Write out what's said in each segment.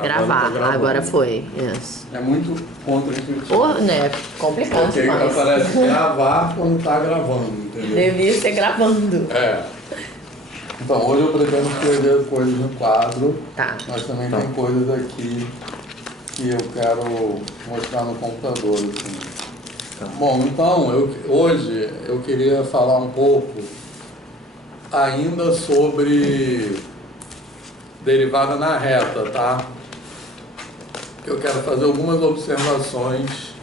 Gravar, tá agora foi, isso. É muito contra-intuitivo. Né, complicado Porque demais. aparece gravar quando tá gravando, entendeu? Devia ser gravando. É. Então, hoje eu pretendo escrever coisas no quadro, Tá. mas também tem coisas aqui que eu quero mostrar no computador, assim. Bom, então, hoje eu queria falar um pouco ainda sobre derivada na reta, tá? Eu quero fazer algumas observações.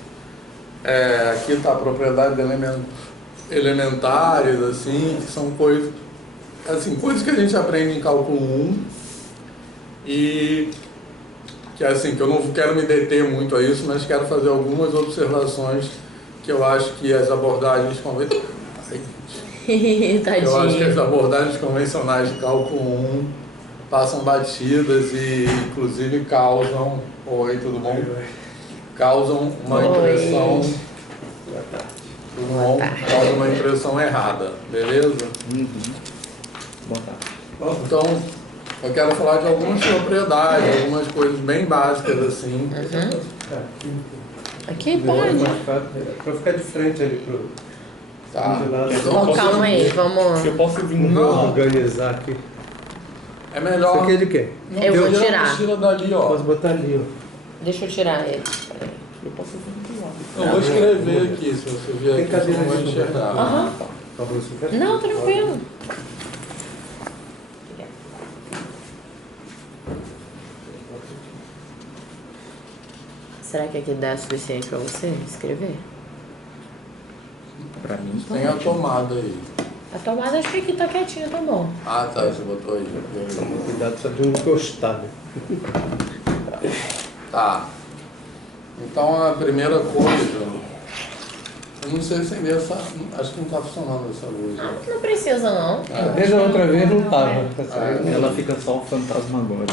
Aqui está a propriedade de elementares, assim, que são coisas que a gente aprende em cálculo 1 e que assim, que eu não quero me deter muito a isso, mas quero fazer algumas observações que eu acho que as abordagens convencionais eu acho que as abordagens convencionais de cálculo 1 passam batidas e inclusive causam, oi, tudo bom? Causam uma impressão, tudo bom? Causam uma impressão errada, beleza? Boa tarde. Então, eu quero falar de algumas propriedades, algumas coisas bem básicas assim. Aqui pode. Para ficar de frente ali pro. Tá. Então, calma aí, vamos. Eu posso vir Organizar aqui. É melhor. Isso aqui é de quem? Eu vou tirar. Tira dali, ó. Posso botar ali, ó. Deixa eu tirar ele. Eu posso vir do lado. Eu vou escrever aqui, se você vier Tem aqui, você cadeira não vai de enxergar. Aham. Pra você. Não, tranquilo. Será que aqui dá o suficiente pra você escrever? Pra mim, Tem a tomada aí. A tomada acho que aqui tá quietinha, tá bom. Ah, tá, você botou aí. Cuidado só de não encostar, né? Tá. Então a primeira coisa, eu não sei se ainda essa, acho que não tá funcionando essa luz. Né? Não precisa não. Desde a outra vez não tava. ela fica só um fantasma agora.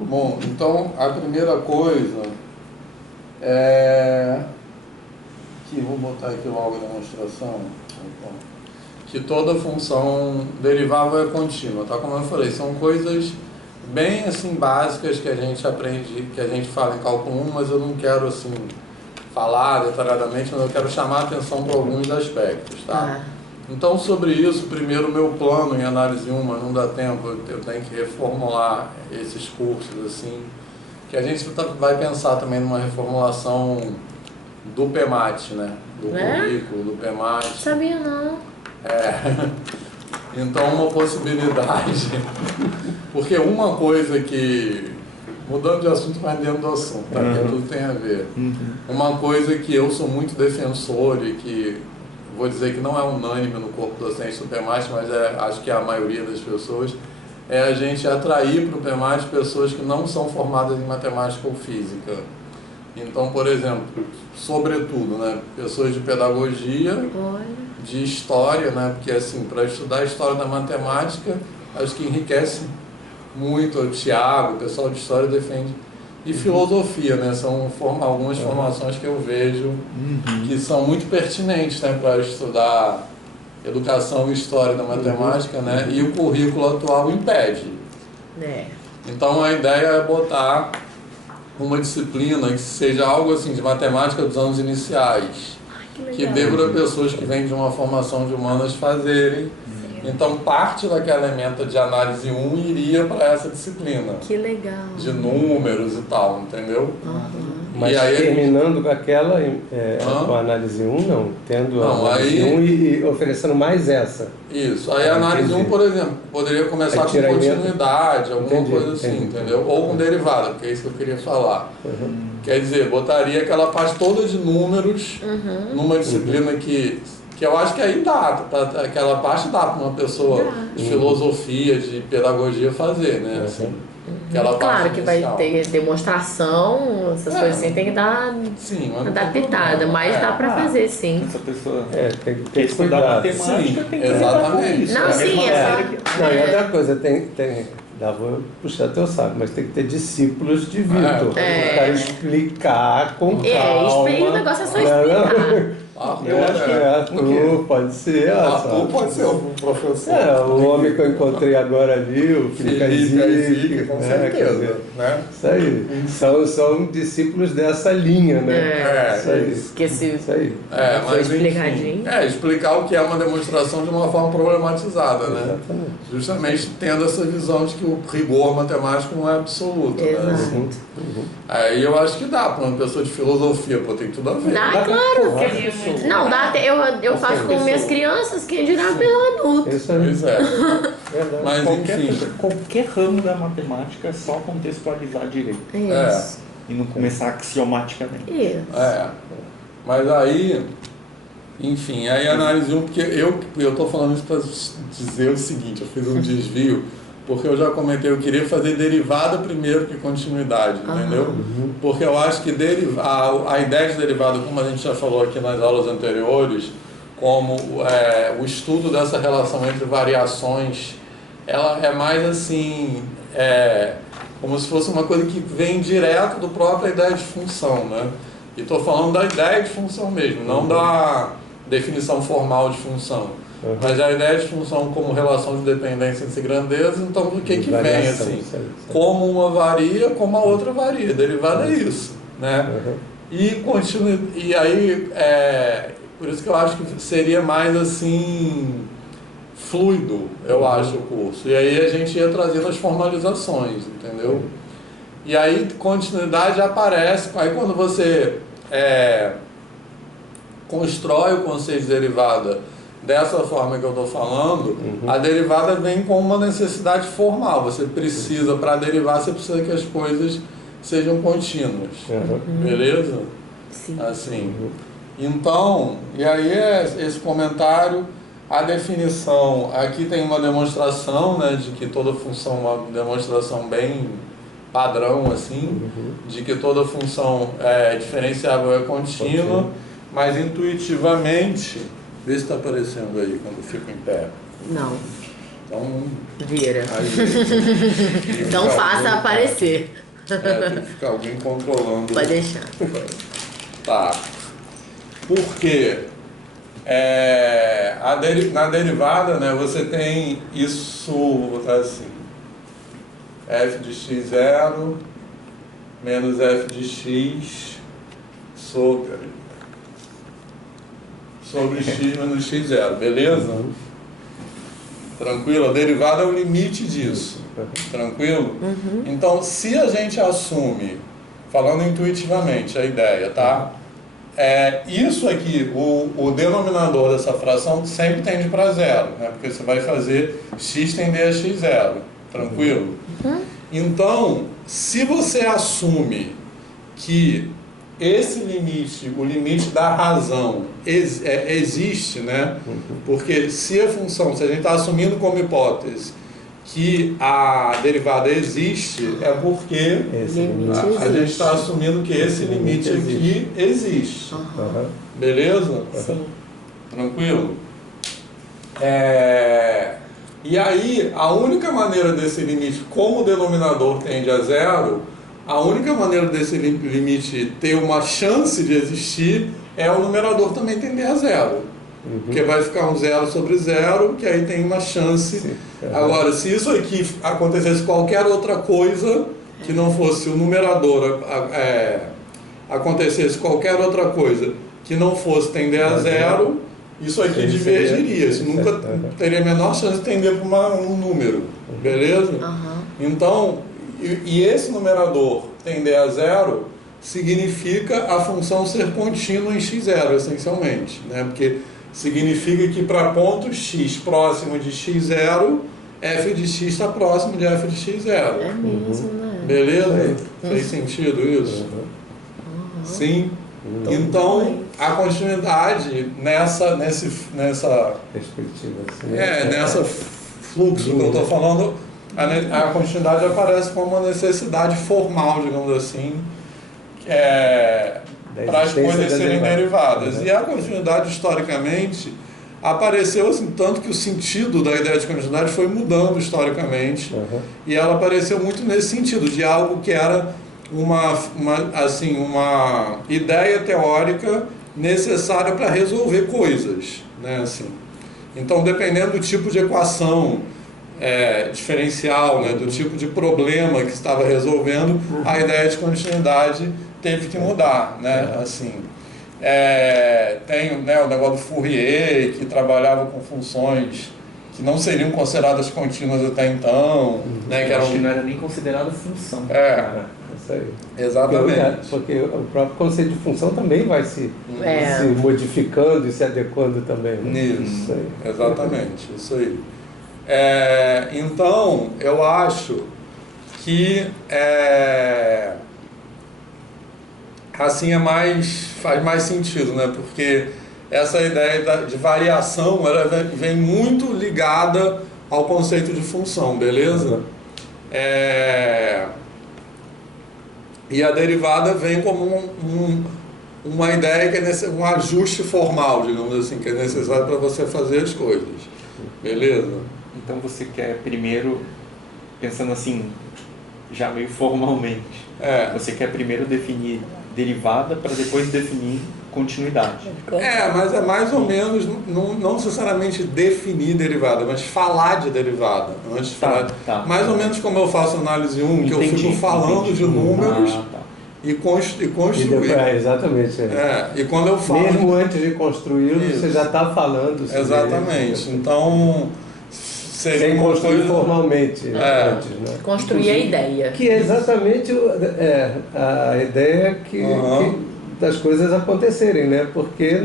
Bom, então a primeira coisa é que vou botar aqui logo a demonstração. Que toda função derivável é contínua, tá? Como eu falei, são coisas bem assim básicas que a gente aprende, que a gente fala em cálculo 1, mas eu não quero assim falar detalhadamente, mas eu quero chamar a atenção para alguns aspectos, tá? Então sobre isso, primeiro meu plano em análise 1, mas não dá tempo, eu tenho que reformular esses cursos assim, que a gente vai pensar também numa reformulação do PEMAT, né? Do currículo, do PEMAT. Sabia não. Então uma possibilidade, porque uma coisa que, mudando de assunto, mas dentro do assunto, tá? Que tudo tem a ver. Uma coisa que eu sou muito defensor e que, vou dizer que não é unânime no corpo docente do PEMAT, mas acho que é a maioria das pessoas, é a gente atrair para o PEMAT pessoas que não são formadas em matemática ou física. Então, por exemplo, sobretudo, né, pessoas de pedagogia, de história, né, porque assim, para estudar a história da matemática, acho que enriquece muito. O Thiago, o pessoal de história defende. E filosofia, né, são algumas formações que eu vejo que são muito pertinentes, né, para estudar educação e história da matemática, né, e o currículo atual impede. Então a ideia é botar uma disciplina que seja algo assim de matemática dos anos iniciais, que dê para pessoas que vêm de uma formação de humanas fazerem. Então parte daquela ementa de análise 1 iria para essa disciplina. Que legal. De números e tal, entendeu? Mas e aí, terminando com aquela, com a análise 1, não. Tendo a análise 1 e oferecendo mais essa. Isso. Aí a análise 1, por exemplo, poderia começar com continuidade, alguma coisa assim, entendeu? Ou com derivada, porque é isso que eu queria falar. Quer dizer, botaria aquela parte toda de números numa disciplina que eu acho que aí dá, aquela parte dá para uma pessoa de filosofia, de pedagogia fazer, né? Assim, claro que vai ter demonstração, essas coisas assim, tem que dar adaptada, mas dá para fazer sim. Essa pessoa tem que ter cuidado. Matemática, tem que exatamente. Não, sim, Não, e outra coisa, vou puxar teu saco, mas tem que ter discípulos de Vitor. Para explicar com calma. O negócio é só explicar. Eu acho que é Arthur, pode ser. Arthur pode ser o professor. O homem que eu encontrei agora ali, o Felipe Aizique, com certeza. Né? Isso aí. São discípulos dessa linha, né? Isso aí. Mas explicadinho. Explicar o que é uma demonstração de uma forma problematizada, né? Exatamente. Justamente tendo essa visão de que o rigor matemático não é absoluto. Exato. Né? Aí eu acho que dá para uma pessoa de filosofia, tem tudo a ver. Dá, claro. Não, dá até, eu faço com minhas crianças, quem dirá pelo adulto. Isso aí. Pois é. Mas qualquer ramo da matemática é só contextualizar direito. Isso. E não começar axiomaticamente. Isso. Mas aí, enfim, aí análise 1, porque eu estou falando isso para dizer o seguinte, eu fiz um desvio, porque eu já comentei, eu queria fazer derivada primeiro que continuidade, entendeu? Porque eu acho que a ideia de derivada, como a gente já falou aqui nas aulas anteriores, como o estudo dessa relação entre variações, ela é mais assim, como se fosse uma coisa que vem direto do própria ideia de função, né? E estou falando da ideia de função mesmo, não da definição formal de função. Mas a ideia de função como relação de dependência entre grandezas, então do que vem assim? Como uma varia, como a outra varia. Derivada é isso, né? E aí, por isso que eu acho que seria mais assim, fluido, eu acho, o curso. E aí a gente ia trazendo as formalizações, entendeu? E aí continuidade aparece, aí quando você constrói o conceito de derivada dessa forma que eu estou falando, a derivada vem com uma necessidade formal. Você precisa, para derivar, você precisa que as coisas sejam contínuas. Beleza? Sim. Assim. Então, e aí esse comentário, a definição, aqui tem uma demonstração, né, de que toda função, uma demonstração bem padrão, assim, de que toda função diferenciável é contínua, mas intuitivamente, vê se está aparecendo aí quando eu fico em pé. Não. Então, vira. Então faça aparecer. Tem que ficar alguém controlando. Pode deixar. Tá. Porque na derivada, né, você tem isso, vou botar assim, f de x0 menos f de x sobre x menos x0, beleza? Tranquilo? A derivada é o limite disso. Tranquilo? Então, se a gente assume, falando intuitivamente a ideia, tá? Isso aqui, o denominador dessa fração sempre tende para zero, né? Porque você vai fazer x tender a x0. Tranquilo? Então, se você assume que esse limite, o limite da razão, existe, né? Porque se a função, se a gente está assumindo como hipótese que a derivada existe, é porque a gente está assumindo que esse limite aqui existe. Beleza? Sim. Tranquilo? E aí, a única maneira desse limite, como o denominador tende a zero, a única maneira desse limite ter uma chance de existir é o numerador também tender a zero. Porque vai ficar um zero sobre zero, que aí tem uma chance. Agora, se isso aqui acontecesse qualquer outra coisa, que não fosse o numerador, acontecesse qualquer outra coisa que não fosse tender a zero, isso aqui divergiria. Isso nunca teria a menor chance de tender para um número. Beleza? Então, e esse numerador tender a zero significa a função ser contínua em x0, essencialmente, né? Porque significa que para ponto x próximo de x0, f de x está próximo de f de x0. É mesmo, né? Beleza? Fez sentido isso? Sim? Então, a continuidade nessa perspectiva, assim, nessa fluxo que eu estou falando, a continuidade aparece como uma necessidade formal, digamos assim, para as coisas serem derivadas. E a continuidade, historicamente, apareceu assim, tanto que o sentido da ideia de continuidade foi mudando historicamente, e ela apareceu muito nesse sentido, de algo que era uma ideia teórica necessária para resolver coisas, né? Assim, então, dependendo do tipo de equação diferencial, né, do tipo de problema que estava resolvendo, a ideia de continuidade teve que mudar, né? Assim, tem, né, o negócio do Fourier, que trabalhava com funções que não seriam consideradas contínuas até então, né, que não era nem considerada função. Isso aí. Exatamente. Porque o próprio conceito de função também vai se modificando e se adequando também. Né? Isso aí. Exatamente, isso aí. Então, eu acho que assim faz mais sentido, né? Porque essa ideia de variação, ela vem muito ligada ao conceito de função, beleza? E a derivada vem como uma ideia que é um ajuste formal, digamos assim, que é necessário para você fazer as coisas, beleza? Então você quer primeiro, pensando assim, já meio formalmente, você quer primeiro definir derivada para depois definir continuidade. Mas é mais ou menos, não necessariamente definir derivada, mas falar de derivada. Antes de falar, mais ou menos como eu faço análise 1, que eu fico falando de números e construir. Exatamente. E quando eu falo... Mesmo antes de construí-lo, você já está falando sobre Exatamente. Então... Sem construir formalmente antes, né? Construir a ideia. Que é exatamente a ideia das coisas acontecerem, né? Porque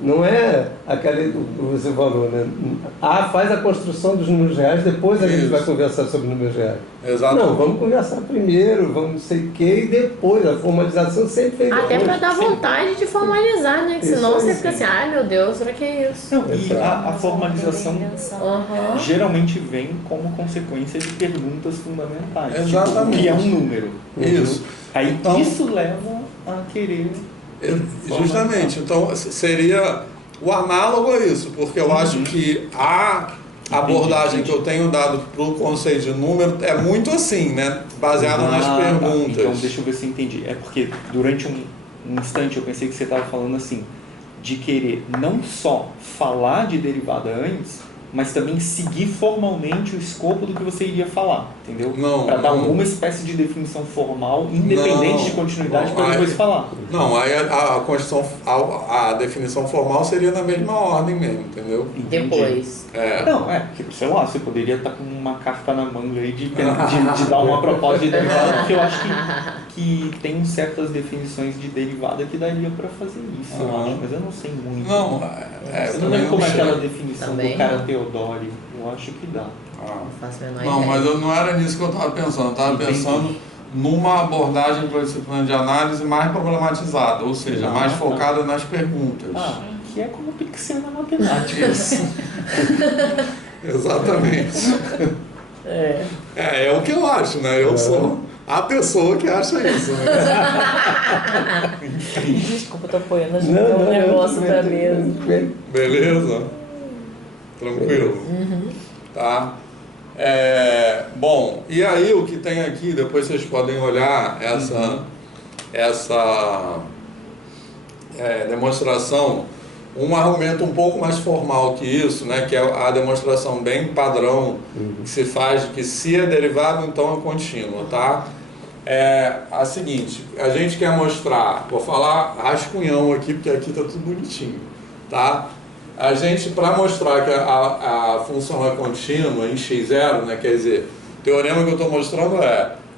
não é aquele que você falou, né? Faz a construção dos números reais, depois a gente vai conversar sobre números reais. Exatamente. Não, vamos conversar primeiro, vamos não sei o que, e depois, a formalização sempre vem depois. Até para dar vontade de formalizar, né? Que senão você fica assim, ai meu Deus, será que é isso? Não, e a formalização geralmente vem como consequência de perguntas fundamentais. Exatamente. Tipo, o que é um número? Isso. Aí então, isso leva a querer... Justamente, então seria o análogo a isso, porque eu acho que a abordagem que eu tenho dado para o conceito de número é muito assim, né? Baseado nas perguntas. Então deixa eu ver se eu entendi. É porque durante um instante eu pensei que você estava falando assim, de querer não só falar de derivada antes, mas também seguir formalmente o escopo do que você iria falar, entendeu? Para dar alguma espécie de definição formal, independente de continuidade, para depois falar. Não, aí a definição formal seria na mesma ordem mesmo, entendeu? Entendi. Depois. Não, porque, sei lá, você poderia estar com uma carta na manga aí de dar uma proposta de derivada, porque eu acho que tem certas definições de derivada que daria para fazer isso, eu acho, mas eu não sei muito. Eu não lembro como é aquela definição também do cara Teodori, eu acho que dá. Mas não era nisso que eu estava pensando, eu estava pensando numa abordagem para esse plano de análise mais problematizada, ou seja, mais focada nas perguntas. Que é como tem que ser na matemática. Exatamente. É o que eu acho, né? Eu sou a pessoa que acha isso. Né? Desculpa, eu tô apoiando um negócio pra mesa. Beleza? Tranquilo? Tá? Bom, e aí o que tem aqui, depois vocês podem olhar essa demonstração, um argumento um pouco mais formal que isso, né, que é a demonstração bem padrão que se faz de que se é derivado, então é contínua, tá? A seguinte, a gente quer mostrar, vou falar rascunhão aqui, porque aqui está tudo bonitinho, tá? A gente, para mostrar que a função é contínua em x0, né, quer dizer, o teorema que eu estou mostrando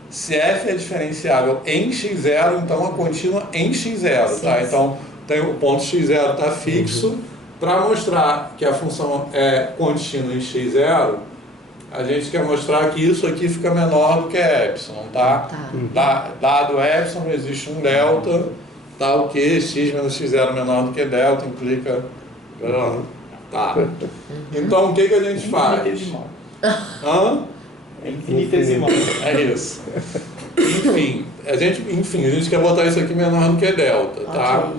se f é diferenciável em x0, então é contínua em x0, tá? Então, tem o ponto x0 está fixo. Para mostrar que a função é contínua em x0, a gente quer mostrar que isso aqui fica menor do que epsilon, tá? Dado epsilon, existe um delta, tá? O que x menos x0 menor do que delta implica... Tá. Então, o que a gente faz? Infinitesimal. É infinitesimal. É isso. Enfim, a gente quer botar isso aqui menor do que delta, tá?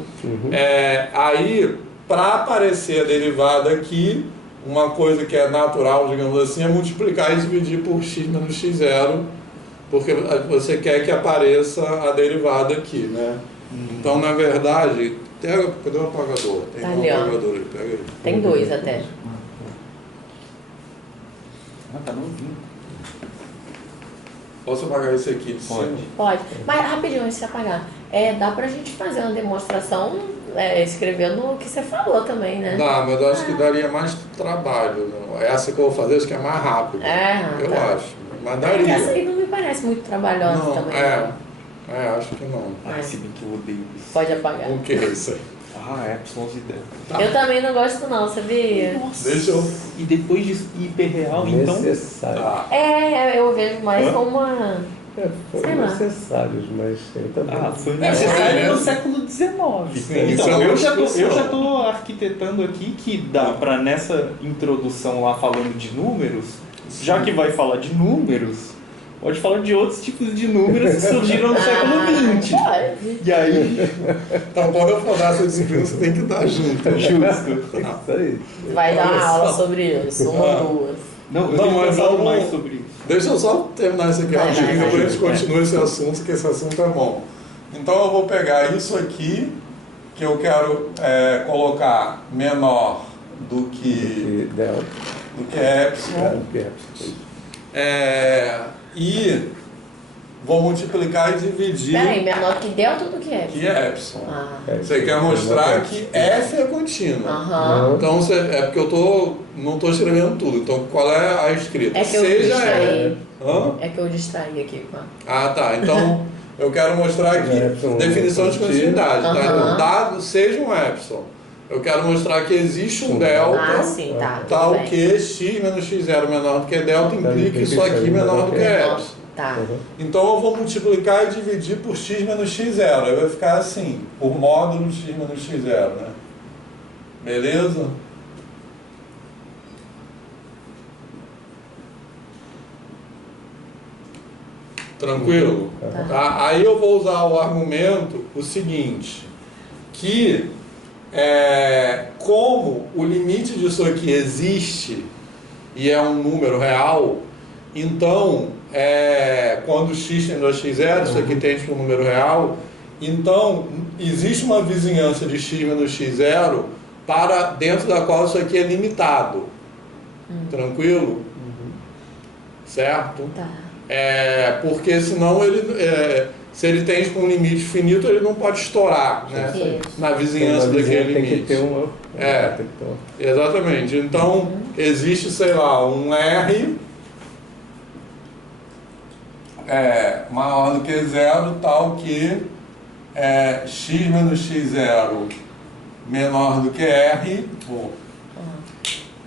Aí, para aparecer a derivada aqui, uma coisa que é natural, digamos assim, é multiplicar e dividir por x menos x0, porque você quer que apareça a derivada aqui, né? Então, na verdade, cadê o apagador? Tem Tá um ali, ó. apagador aí, pega aí. Tem 2 até. Tá novinho. Posso apagar esse aqui de cima? Pode. Mas rapidinho, antes de apagar. Dá pra gente fazer uma demonstração escrevendo o que você falou também, né? Dá, mas eu acho que daria mais trabalho. Né? Essa que eu vou fazer acho que é mais rápida. Eu acho. Mas daria. Essa aí não me parece muito trabalhosa não, também. acho que não. Se bem que eu odeio isso. Pode apagar. O que é isso aí? Epsilon e delta. Tá. Eu também não gosto não, sabia? Nossa. Deixa eu... E depois disso, hiperreal, então... Necessário. Tá. Eu vejo mais como uma... Foram necessários, mas eu também. Foi necessário no século XIX. Sim, então, eu já discussão. tô arquitetando aqui que dá para nessa introdução lá falando de números, já que vai falar de números, pode falar de outros tipos de números que surgiram no século XX. E aí... Então, quando eu for dar essa disciplina, você tem que dar junto. Justo. Isso aí. Vai dar uma aula sobre isso, uma ou duas. Não, Não, mas falo vamos- mais sobre isso. Deixa eu só terminar isso aqui rapidinho, vai, depois a gente vai. continua esse assunto, que esse assunto é bom. Então eu vou pegar isso aqui, que eu quero colocar menor do que E delta. epsilon, e vou multiplicar e dividir Peraí, menor que delta do que é? que é epsilon. Ah. Você quer mostrar que F é contínua. Aham. Então, é porque não estou escrevendo tudo. Então, qual é a escrita? É que eu Seja distraí. Hã? É que eu distraí aqui com a... Ah, tá. Então, eu quero mostrar aqui Epsilon definição de continuidade. Tá? Aham. Então, dado seja um epsilon, eu quero mostrar que existe um delta, Ah, sim, tá. tal tudo bem. que x menos x0 menor do que delta implica isso aqui menor do que epsilon. Tá. Então eu vou multiplicar e dividir por x menos x0. Aí vai ficar assim, por módulo x menos x0, né? Beleza? Tranquilo? Tá. Aí eu vou usar o argumento o seguinte, que como o limite disso aqui existe e é um número real, então quando x tende a x0, isso aqui tende para um número real, então existe uma vizinhança de x menos x0 para dentro da qual isso aqui é limitado. Tranquilo? Certo? Tá. Porque senão se ele tende para um limite finito, ele não pode estourar, né? Isso. Na vizinhança daquele tem limite. que ter uma. Tem que ter uma. Exatamente. Então, existe, sei lá, um R maior do que zero, tal que x menos x0 menor do que R,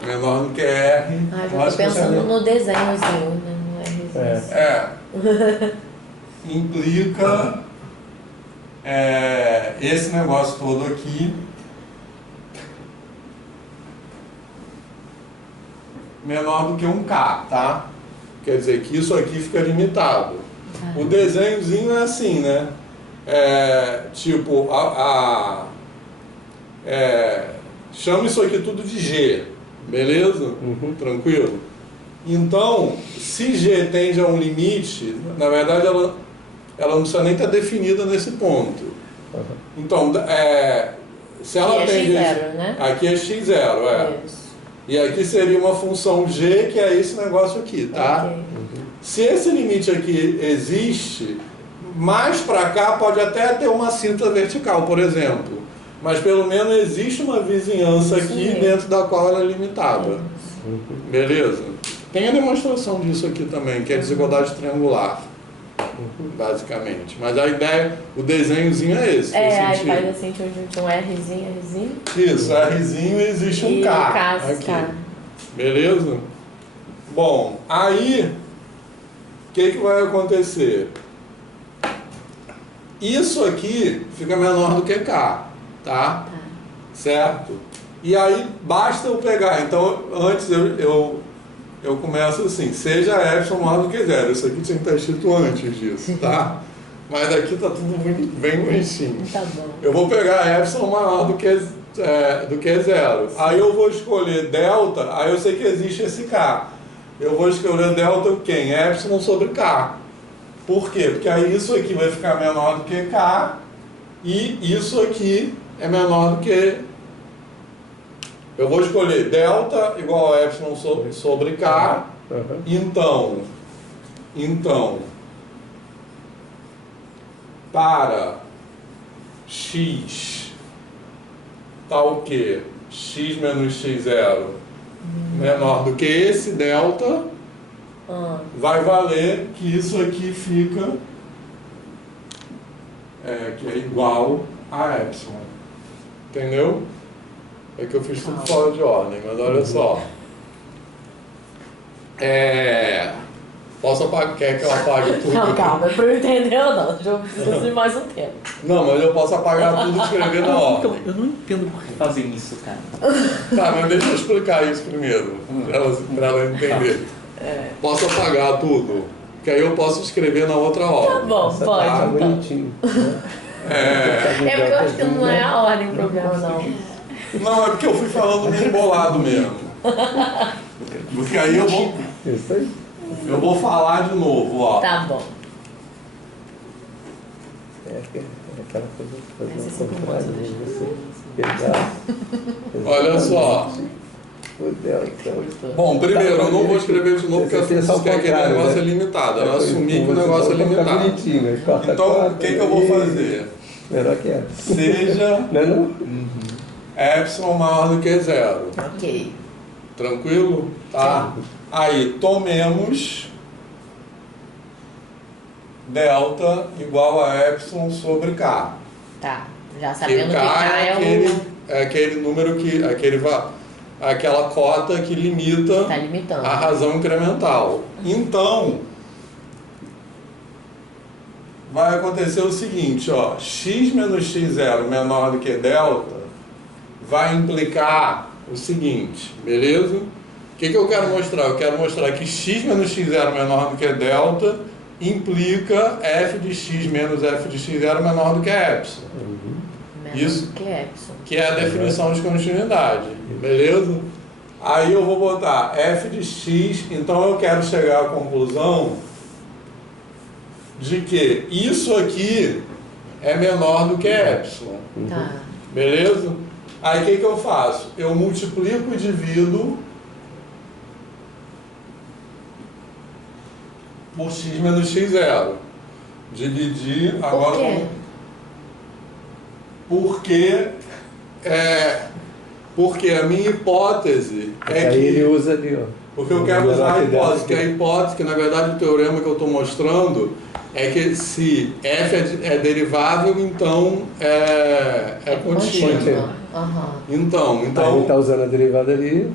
menor do que R. Já tô pensando no desenhozinho, né? No Rzinho. Implica esse negócio todo aqui menor do que um K, tá? Quer dizer que isso aqui fica limitado. O desenhozinho é assim, né? Tipo, chama isso aqui tudo de G, beleza? Tranquilo? Então, se G tende a um limite, na verdade ela não precisa nem estar definida nesse ponto. Então, se ela Aqui é tende... x0, né? Aqui é x0, Isso. E aqui seria uma função g, que é esse negócio aqui, tá? Ok. Se esse limite aqui existe, mais para cá pode até ter uma cinta vertical, por exemplo. Mas pelo menos existe uma vizinhança aqui Sim. dentro da qual ela é limitada. Beleza? Tem a demonstração disso aqui também, que é desigualdade triangular, basicamente. Mas a ideia, o desenhozinho é esse. Aí sentido. faz assim, tinha um Rzinho. Isso, Rzinho existe um E K o K, aqui. K. Beleza? Bom, aí o que vai acontecer? Isso aqui fica menor do que K, tá? Certo? E aí basta eu pegar, então antes eu começo assim, seja epsilon maior do que zero. Isso aqui tinha que estar escrito antes disso, tá? Mas daqui tá tudo bem bonitinho. Tá bom. Eu vou pegar epsilon maior do que zero. Aí eu vou escolher delta, aí eu sei que existe esse K. Eu vou escolher delta quem? Epsilon sobre K. Por quê? Porque aí isso aqui vai ficar menor do que K E isso aqui é menor do que... Eu vou escolher delta igual a epsilon sobre K. Então, para x tá o quê? X menos x0 menor do que esse delta, vai valer que isso aqui fica que é igual a epsilon. Entendeu? É que eu fiz tudo fora de ordem, mas olha só. Posso apagar? Quer que eu apague tudo? Não, calma, é pra eu entender ou não? Eu preciso de mais um tempo. Não, mas eu posso apagar tudo e escrever na ordem. Eu não entendo por que fazem isso, cara. Tá, mas deixa eu explicar isso primeiro, pra ela entender. Posso apagar tudo, que aí eu posso escrever na outra ordem. Tá bom, pode. Tá bonitinho. É porque eu acho que não é a ordem o problema, não. Não, é porque eu fui falando meio embolado mesmo. Porque aí Isso aí. eu vou falar de novo, ó. Tá bom. Aquela coisa de fazer Mas um esse contrário, é você pegar. Olha só. O delta. Bom, primeiro, eu não vou escrever de novo porque eu preciso que aquele negócio é limitado. Eu assumi que o negócio é limitado. Então, o que eu vou fazer? Menor que é. Seja Não? epsilon maior do que 0. Ok. Tranquilo? Tá? Aí, tomemos delta igual a epsilon sobre K. Tá. Já Que sabendo que K K é aquele número que... aquela cota que limita tá limitando. a razão incremental. Então, vai acontecer o seguinte, ó, x menos x0 menor do que delta vai implicar o seguinte, beleza? O que eu quero mostrar? Eu quero mostrar que x menos x0 menor do que delta implica f de x menos f de x0 menor do que epsilon. Menor Isso. do que epsilon. Que é a definição de continuidade, beleza? Aí eu vou botar f de x, então eu quero chegar à conclusão de que isso aqui é menor do que epsilon, Tá. beleza? Aí o que eu faço? Eu multiplico e divido por x menos x0. Dividir agora Por quê? Porque a minha hipótese é Aí que... ele usa ali, ó. Porque eu quero usar a hipótese, que a hipótese, que na verdade o teorema que eu estou mostrando é que se f é derivável, então é contínuo. Então... Aí ele está usando a derivada ali.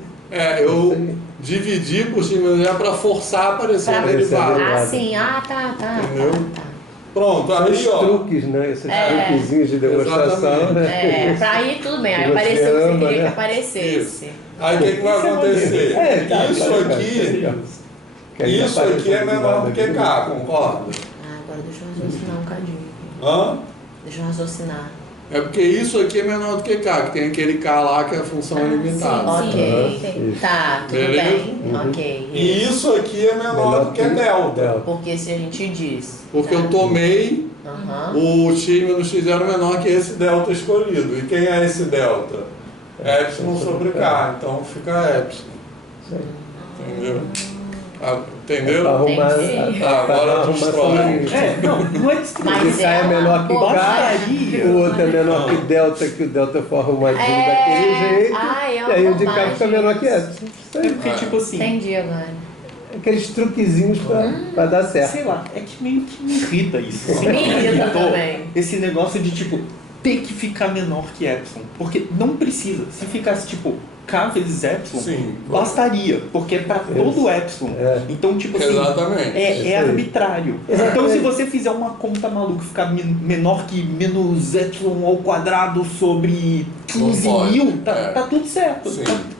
eu dividi por cima dela para forçar a aparecer a derivada. Ah, sim. Tá. Entendeu? Tá. Pronto, aí Esses ó. truques, né? Esses truquezinhos de demonstração, né? Pra aí tudo bem. Aí Você apareceu o que você ama, queria que né? aparecesse. Aí o que vai acontecer? Isso aqui é menor do que K, concorda? Agora deixa eu raciocinar um cadinho. Hã? Deixa eu raciocinar. É porque isso aqui é menor do que K, que tem aquele K lá que é a função ilimitada. Ok. Tá, tudo Beleza? bem. Ok. E isso aqui é menor do que delta. Porque se a gente diz... Porque eu tomei o x menos x0 menor que esse delta escolhido. E quem é esse delta? Epsilon sobre K. Então fica epsilon. Entendeu? Entendeu? Agora destrói. Não é destruir. Esse K é menor que K, o outro é menor que delta, que o delta forma uma daquele jeito. E aí o de K fica menor que epsilon. É porque, tipo assim... Entendi agora. Aqueles truquezinhos pra dar certo. Sei lá, é que meio que me irrita isso. Me irrita também. Esse negócio de, tipo, ter que ficar menor que epsilon. Porque não precisa. Se ficasse, tipo, K vezes epsilon, Sim, bastaria. Porque é pra todo epsilon. Então, tipo assim, exatamente. é arbitrário. Então, se você fizer uma conta maluca e ficar menor que menos epsilon ao quadrado sobre 15 mil, tá tudo certo.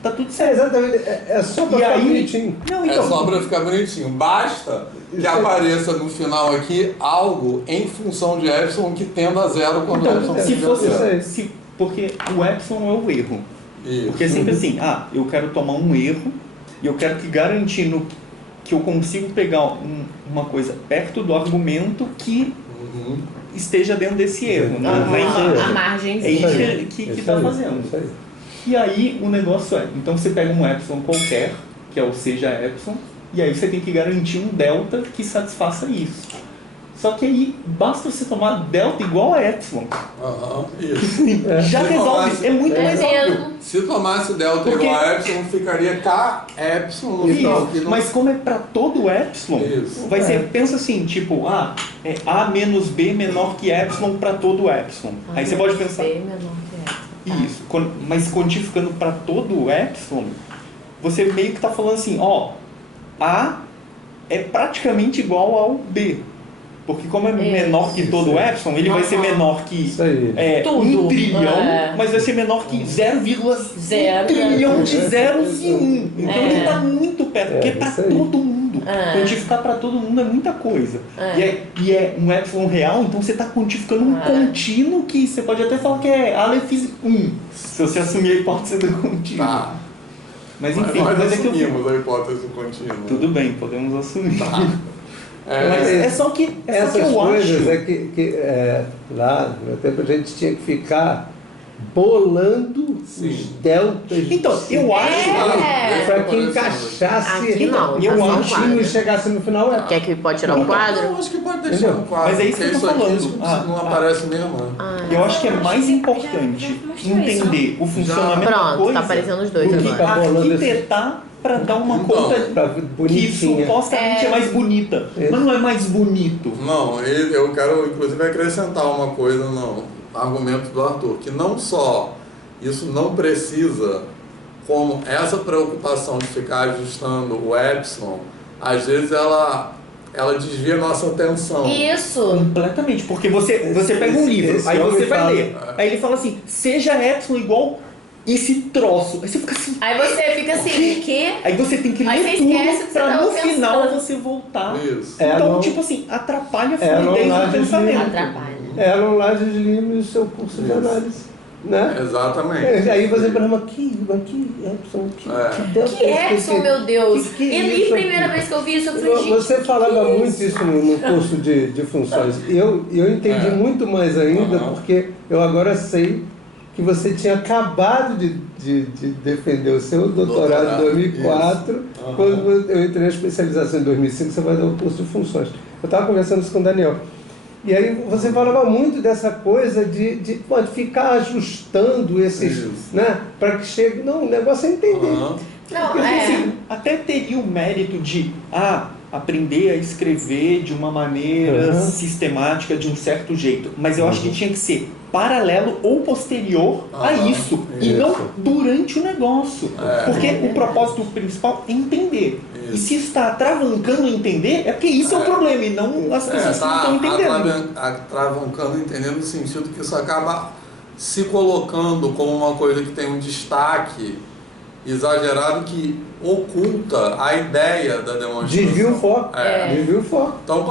Tá tudo certo. Exatamente. É só pra ficar bonitinho. Não, É então, só para ficar bonitinho. Basta que apareça no final aqui algo em função de epsilon que tenda a zero quando então, epsilon se tiver fosse... zero. Porque o epsilon é o erro. Isso. Porque é sempre assim, eu quero tomar um erro e eu quero que garantindo que eu consigo pegar uma coisa perto do argumento que esteja dentro desse erro, né? A margem. É isso que está fazendo. E aí o negócio então você pega um epsilon qualquer, que é o seja epsilon, e aí você tem que garantir um delta que satisfaça isso. Só que aí basta você tomar delta igual a epsilon. Isso. Já resolve. É muito mais óbvio. Se tomasse delta igual a epsilon, ficaria K epsilon no final. Mas como é para todo epsilon, vai ser, pensa assim, tipo, A menos B menor que epsilon para todo epsilon. Aí você pode pensar... B menor que epsilon. Isso. Mas quantificando para todo epsilon, você meio que está falando assim, A é praticamente igual ao B. Porque como é menor que todo epsilon, ele vai ser menor que 1 trilhão, mas vai ser menor que 0,1 trilhão de zeros e 1. Então ele está muito perto, porque para todo mundo. Quantificar para todo mundo é muita coisa. E é um epsilon real, então você está quantificando um contínuo que você pode até falar que é Aleph 1, se você assumir a hipótese do contínuo. Mas enfim, nós assumimos a hipótese do contínuo. Tudo bem, podemos assumir. É só que essas coisas lá no tempo a gente tinha que ficar bolando os deltas. Então, eu acho para que encaixasse aqui não, e chegasse no final. Quer que pode tirar o quadro? Eu acho que pode deixar no quadro. Mas é isso que eu tô falando. Não aparece mesmo. Eu acho que é mais importante entender o funcionamento da coisa tá aparecendo os dois do que agora. arquitetar para dar uma conta que supostamente é mais bonita. Mas não é mais bonito. Não, eu quero inclusive acrescentar uma coisa no argumento do Arthur, que não só isso não precisa, como essa preocupação de ficar ajustando o epsilon, às vezes ela desvia a nossa atenção. Isso! Completamente, porque você pega um livro, aí você vai ler, aí ele fala assim, seja epsilon igual esse troço. Aí você fica assim... Aí você fica assim, o quê? Aí você tem que ler tudo pra no final você voltar. Isso. Então, tipo assim, atrapalha a fluidez do pensamento. Atrapalha. Elon Lages Lima e o seu curso de análise. Né? Exatamente. Aí você pergunta, que Epson, que Epson, meu Deus! E a primeira vez que eu vi isso, eu falei, você falava muito isso no curso de funções. Eu entendi muito mais ainda, porque eu agora sei que você tinha acabado de defender o seu doutorado em 2004, quando eu entrei na especialização em 2005, você vai dar o curso de funções. Eu estava conversando isso com o Daniel. E aí você falava muito dessa coisa de ficar ajustando esses, né, para que chegue... Não, o negócio é entender. Não, porque, assim, até teria o mérito de aprender a escrever de uma maneira sistemática, de um certo jeito. Mas eu acho que tinha que ser paralelo ou posterior a isso. E não durante o negócio. Porque o propósito principal é entender. E se está atravancando entender, é porque isso é o problema, e não as pessoas que não estão entendendo. Atravancando entendendo no sentido que isso acaba se colocando como uma coisa que tem um destaque exagerado que oculta a ideia da demonstração. Desvia o foco. Desvia o foco. Então,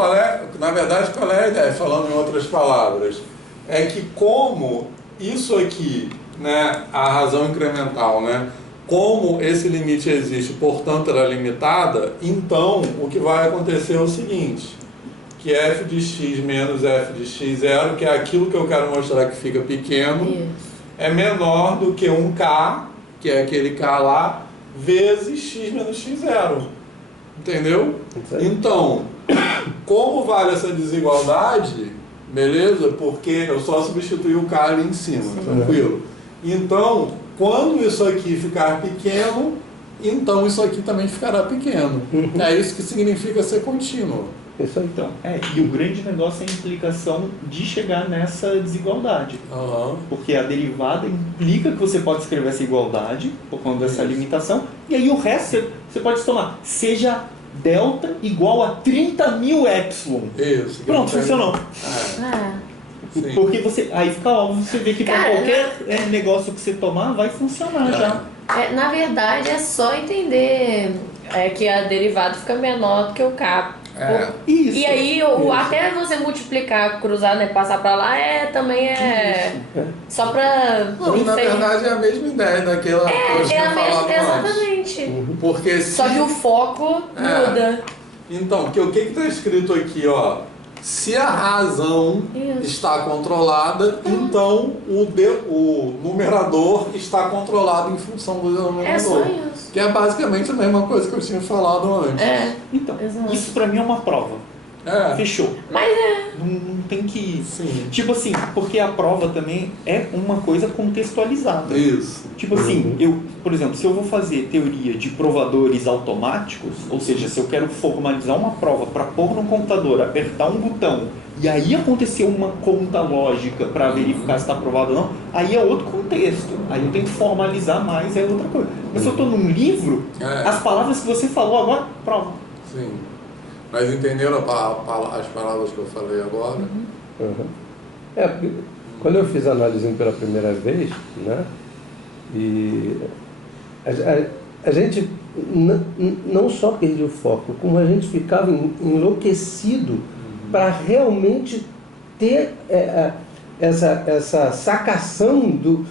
na verdade, qual é a ideia? Falando em outras palavras, é que como isso aqui, né, a razão incremental, né, como esse limite existe, portanto ela é limitada, então o que vai acontecer é o seguinte, que f de x menos f de x0, que é aquilo que eu quero mostrar que fica pequeno, é menor do que 1k, que é aquele k lá, vezes x menos x0. Entendeu? Então, como vale essa desigualdade, beleza? Porque eu só substituí o k ali em cima, tranquilo? Então, quando isso aqui ficar pequeno, então isso aqui também ficará pequeno. É isso que significa ser contínuo. Isso aí. Então, e o grande negócio é a implicação de chegar nessa desigualdade. Porque a derivada implica que você pode escrever essa igualdade, por conta dessa limitação, e aí o resto você pode tomar. Seja delta igual a 30.000 epsilon. Isso. Pronto, funcionou. Sim. Porque aí fica óbvio, você vê que para qualquer negócio que você tomar, vai funcionar já. Na verdade, é só entender que a derivada fica menor do que o K. Isso. E aí, até você multiplicar, cruzar, né, passar pra lá, também só pra... Na verdade, é a mesma ideia daquela coisa que eu falava exatamente. Antes. Porque só que o foco muda. Então, o que está escrito aqui, ó? Se a razão está controlada, então o numerador está controlado em função do denominador. É só isso. Que é basicamente a mesma coisa que eu tinha falado antes. Então, exato. isso pra mim é uma prova. Fechou. Mas Não tem que... Sim. Tipo assim, porque a prova também é uma coisa contextualizada. Isso. Tipo assim, por exemplo, se eu vou fazer teoria de provadores automáticos, ou seja, se eu quero formalizar uma prova para pôr no computador, apertar um botão e aí acontecer uma conta lógica para verificar se está aprovado ou não, aí é outro contexto. Aí eu tenho que formalizar mais, é outra coisa. Mas se eu estou num livro, as palavras que você falou agora, prova. Sim. Mas entenderam as palavras que eu falei agora? Quando eu fiz a análise pela primeira vez, né, e a gente não só perdia o foco, como a gente ficava enlouquecido para realmente ter essa sacação do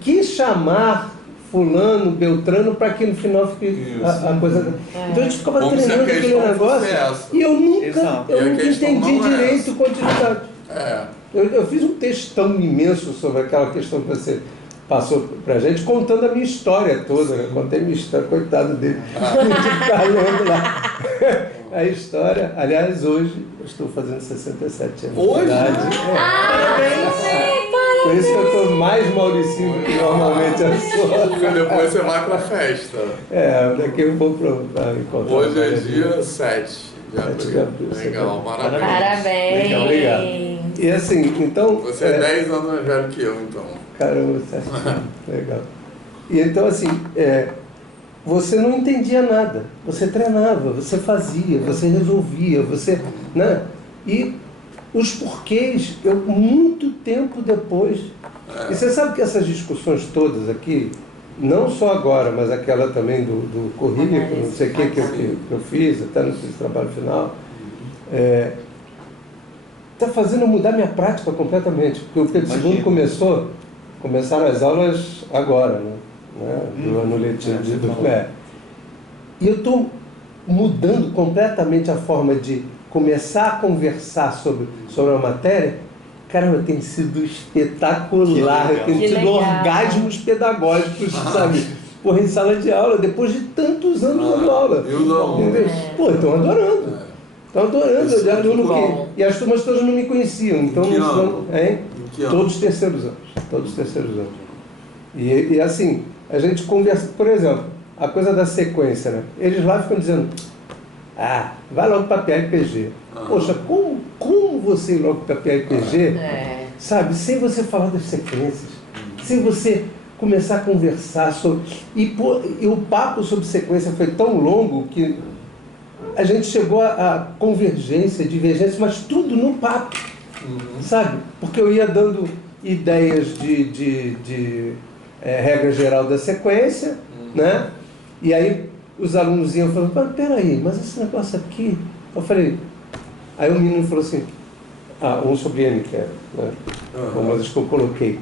que chamar fulano, beltrano, para que no final fique a coisa... Então a gente ficava treinando aquele negócio e eu nunca entendi direito continuidade. Eu fiz um textão imenso sobre aquela questão que você passou pra gente, contando a minha história toda, né? Contei minha história, coitado dele, ficar lendo lá. A história, aliás, hoje eu estou fazendo 67 anos. Hoje? parabéns! Por isso que eu estou mais Mauricinho do que normalmente eu sou. Porque depois você vai pra festa. Daqui eu vou pra encontrar. Hoje é dia 7 de abril. Legal, parabéns. Parabéns! Legal, obrigado. E assim, então... Você é 10 anos mais velho que eu, então. Caramba, certo. Legal. E então, assim, você não entendia nada. Você treinava, você fazia, você resolvia, você... Né? E os porquês, muito tempo depois... E você sabe que essas discussões todas aqui, não só agora, mas aquela também do currículo, não sei o que eu fiz, até no trabalho final, está fazendo eu mudar minha prática completamente. Porque o Pedro II começaram as aulas agora, né? Do ano letivo. E eu estou mudando completamente a forma de começar a conversar sobre a matéria. Caramba, tem sido espetacular, eu tenho tido orgasmos pedagógicos, sabe? Porra, em sala de aula, depois de tantos anos dando aula. Pô, estão adorando. Estão adorando, de aluno e as turmas todas não me conheciam, então todos terceiros anos. E assim, a gente conversa, por exemplo, a coisa da sequência, né? Eles lá ficam dizendo, vai logo para PA-RPG. Poxa, como você ir logo para PA-RPG, sabe, sem você falar das sequências, sem você começar a conversar sobre... E o papo sobre sequência foi tão longo que a gente chegou a convergência, divergência, mas tudo no papo, sabe? Porque eu ia dando ideias de regra geral da sequência, né? E aí os alunos iam falando, mas peraí, mas esse negócio aqui... Eu falei... Aí o menino falou assim, um sobre M, que é, né? Como as que eu coloquei.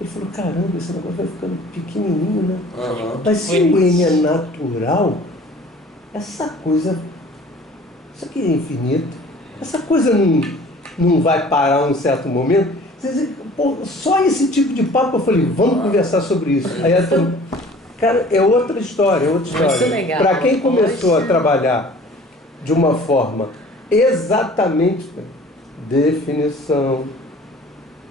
Ele falou, caramba, esse negócio vai ficando pequenininho, né? Mas se o M é natural, essa coisa... Isso aqui é infinito. Essa coisa não vai parar em um certo momento. Só esse tipo de papo, eu falei, vamos conversar sobre isso. Aí a turma, cara, é outra história, Para quem começou a trabalhar de uma forma exatamente definição,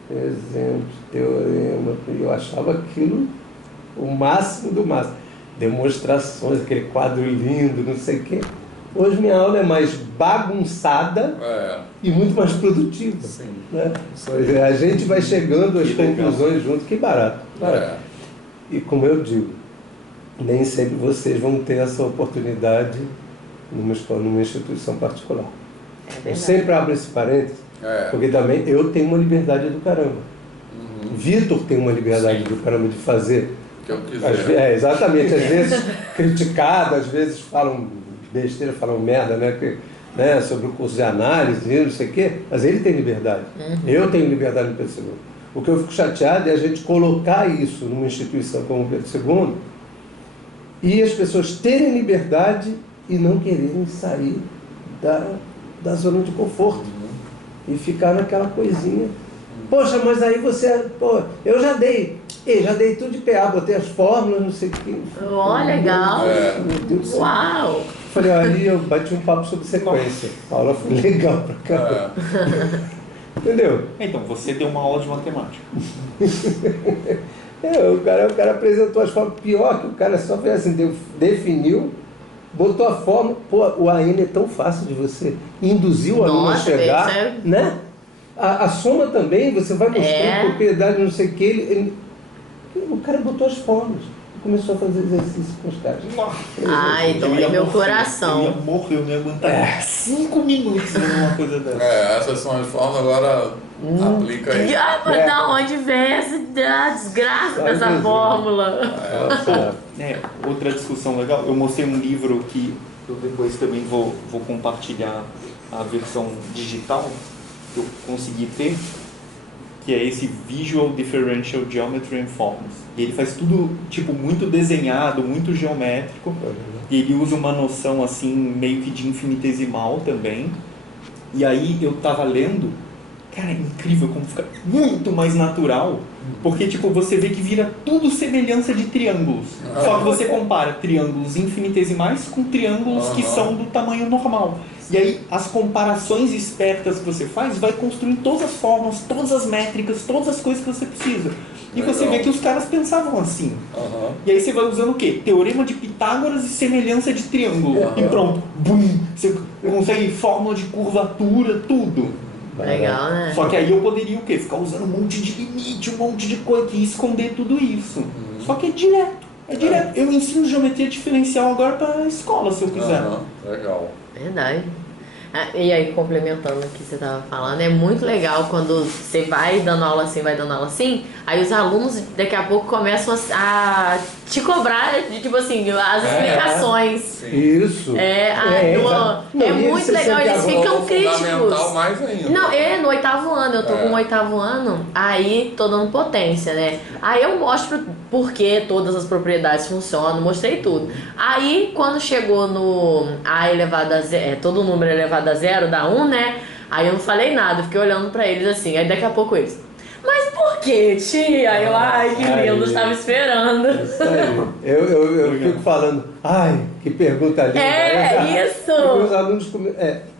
exemplo, teorema, eu achava aquilo o máximo do máximo. Demonstrações, aquele quadro lindo, não sei o quê. Hoje minha aula é mais bagunçada e muito mais produtiva. Sim. Né? A gente vai chegando às conclusões junto, que barato. E como eu digo, nem sempre vocês vão ter essa oportunidade numa instituição particular. Eu sempre abro esse parênteses, porque também eu tenho uma liberdade do caramba. Vitor tem uma liberdade do caramba de fazer. Que eu quiser. Exatamente, às vezes criticado, às vezes falam besteira, falam merda, né, sobre o curso de análise, não sei o quê, mas ele tem liberdade. Eu tenho liberdade no Pedro II. O que eu fico chateado é a gente colocar isso numa instituição como o Pedro II e as pessoas terem liberdade e não quererem sair da zona de conforto. E ficar naquela coisinha. Poxa, mas aí você... Pô, eu já dei tudo de PA, botei as fórmulas, não sei o que. Ó, legal. Meu Deus do céu. Uau! Falei, ali eu bati um papo sobre sequência. A aula foi legal pra caramba. Entendeu? Então, você deu uma aula de matemática. O cara apresentou as fórmulas. Pior que o cara só fez assim, definiu, botou a fórmula. Pô, o AN é tão fácil de você induzir o aluno a chegar, né? A soma também, você vai mostrando propriedade, não sei o que. O cara botou as fórmulas. Começou a fazer exercício com os caras. Ai, então é meu coração. Eu ia morrer, eu não ia aguentar 5 minutos numa coisa dessa. Essas são as formas, agora aplica aí. Mas da onde vem essa desgraça dessa fórmula? Outra discussão legal, eu mostrei um livro que eu depois também vou compartilhar a versão digital que eu consegui ter, que é esse Visual Differential Geometry and Forms. E ele faz tudo, tipo, muito desenhado, muito geométrico. E ele usa uma noção, assim, meio que de infinitesimal também. E aí eu tava lendo, cara, é incrível como fica muito mais natural. Porque, tipo, você vê que vira tudo semelhança de triângulos. Só que você compara triângulos infinitesimais com triângulos que são do tamanho normal. E aí, as comparações espertas que você faz, vai construindo todas as formas, todas as métricas, todas as coisas que você precisa. E você vê que os caras pensavam assim. E aí você vai usando o quê? Teorema de Pitágoras e semelhança de triângulo. E pronto. Bum! Você consegue fórmula de curvatura, tudo. Legal, né? Só que aí eu poderia o quê? Ficar usando um monte de limite, um monte de coisa e esconder tudo isso. Só que é direto. É direto. Eu ensino geometria diferencial agora para a escola, se eu quiser. Legal. Verdade. E aí, complementando o que você estava falando, é muito legal quando você vai dando aula assim, aí os alunos daqui a pouco começam a te cobrar de, tipo assim, as explicações. Isso. É muito legal, eles ficam críticos. Mais ainda. Não, no 8º ano, eu tô com o 8º ano, aí tô dando potência, né? Aí eu mostro por que todas as propriedades funcionam, mostrei tudo. Aí, quando chegou no A elevado a zero, todo número elevado a zero dá 1, né? Aí eu não falei nada, fiquei olhando pra eles assim, aí daqui a pouco eles... Mas por que, tia? Aí eu, ai, que lindo, estava esperando. Isso aí. Eu fico falando, ai, que pergunta linda. Isso! Os alunos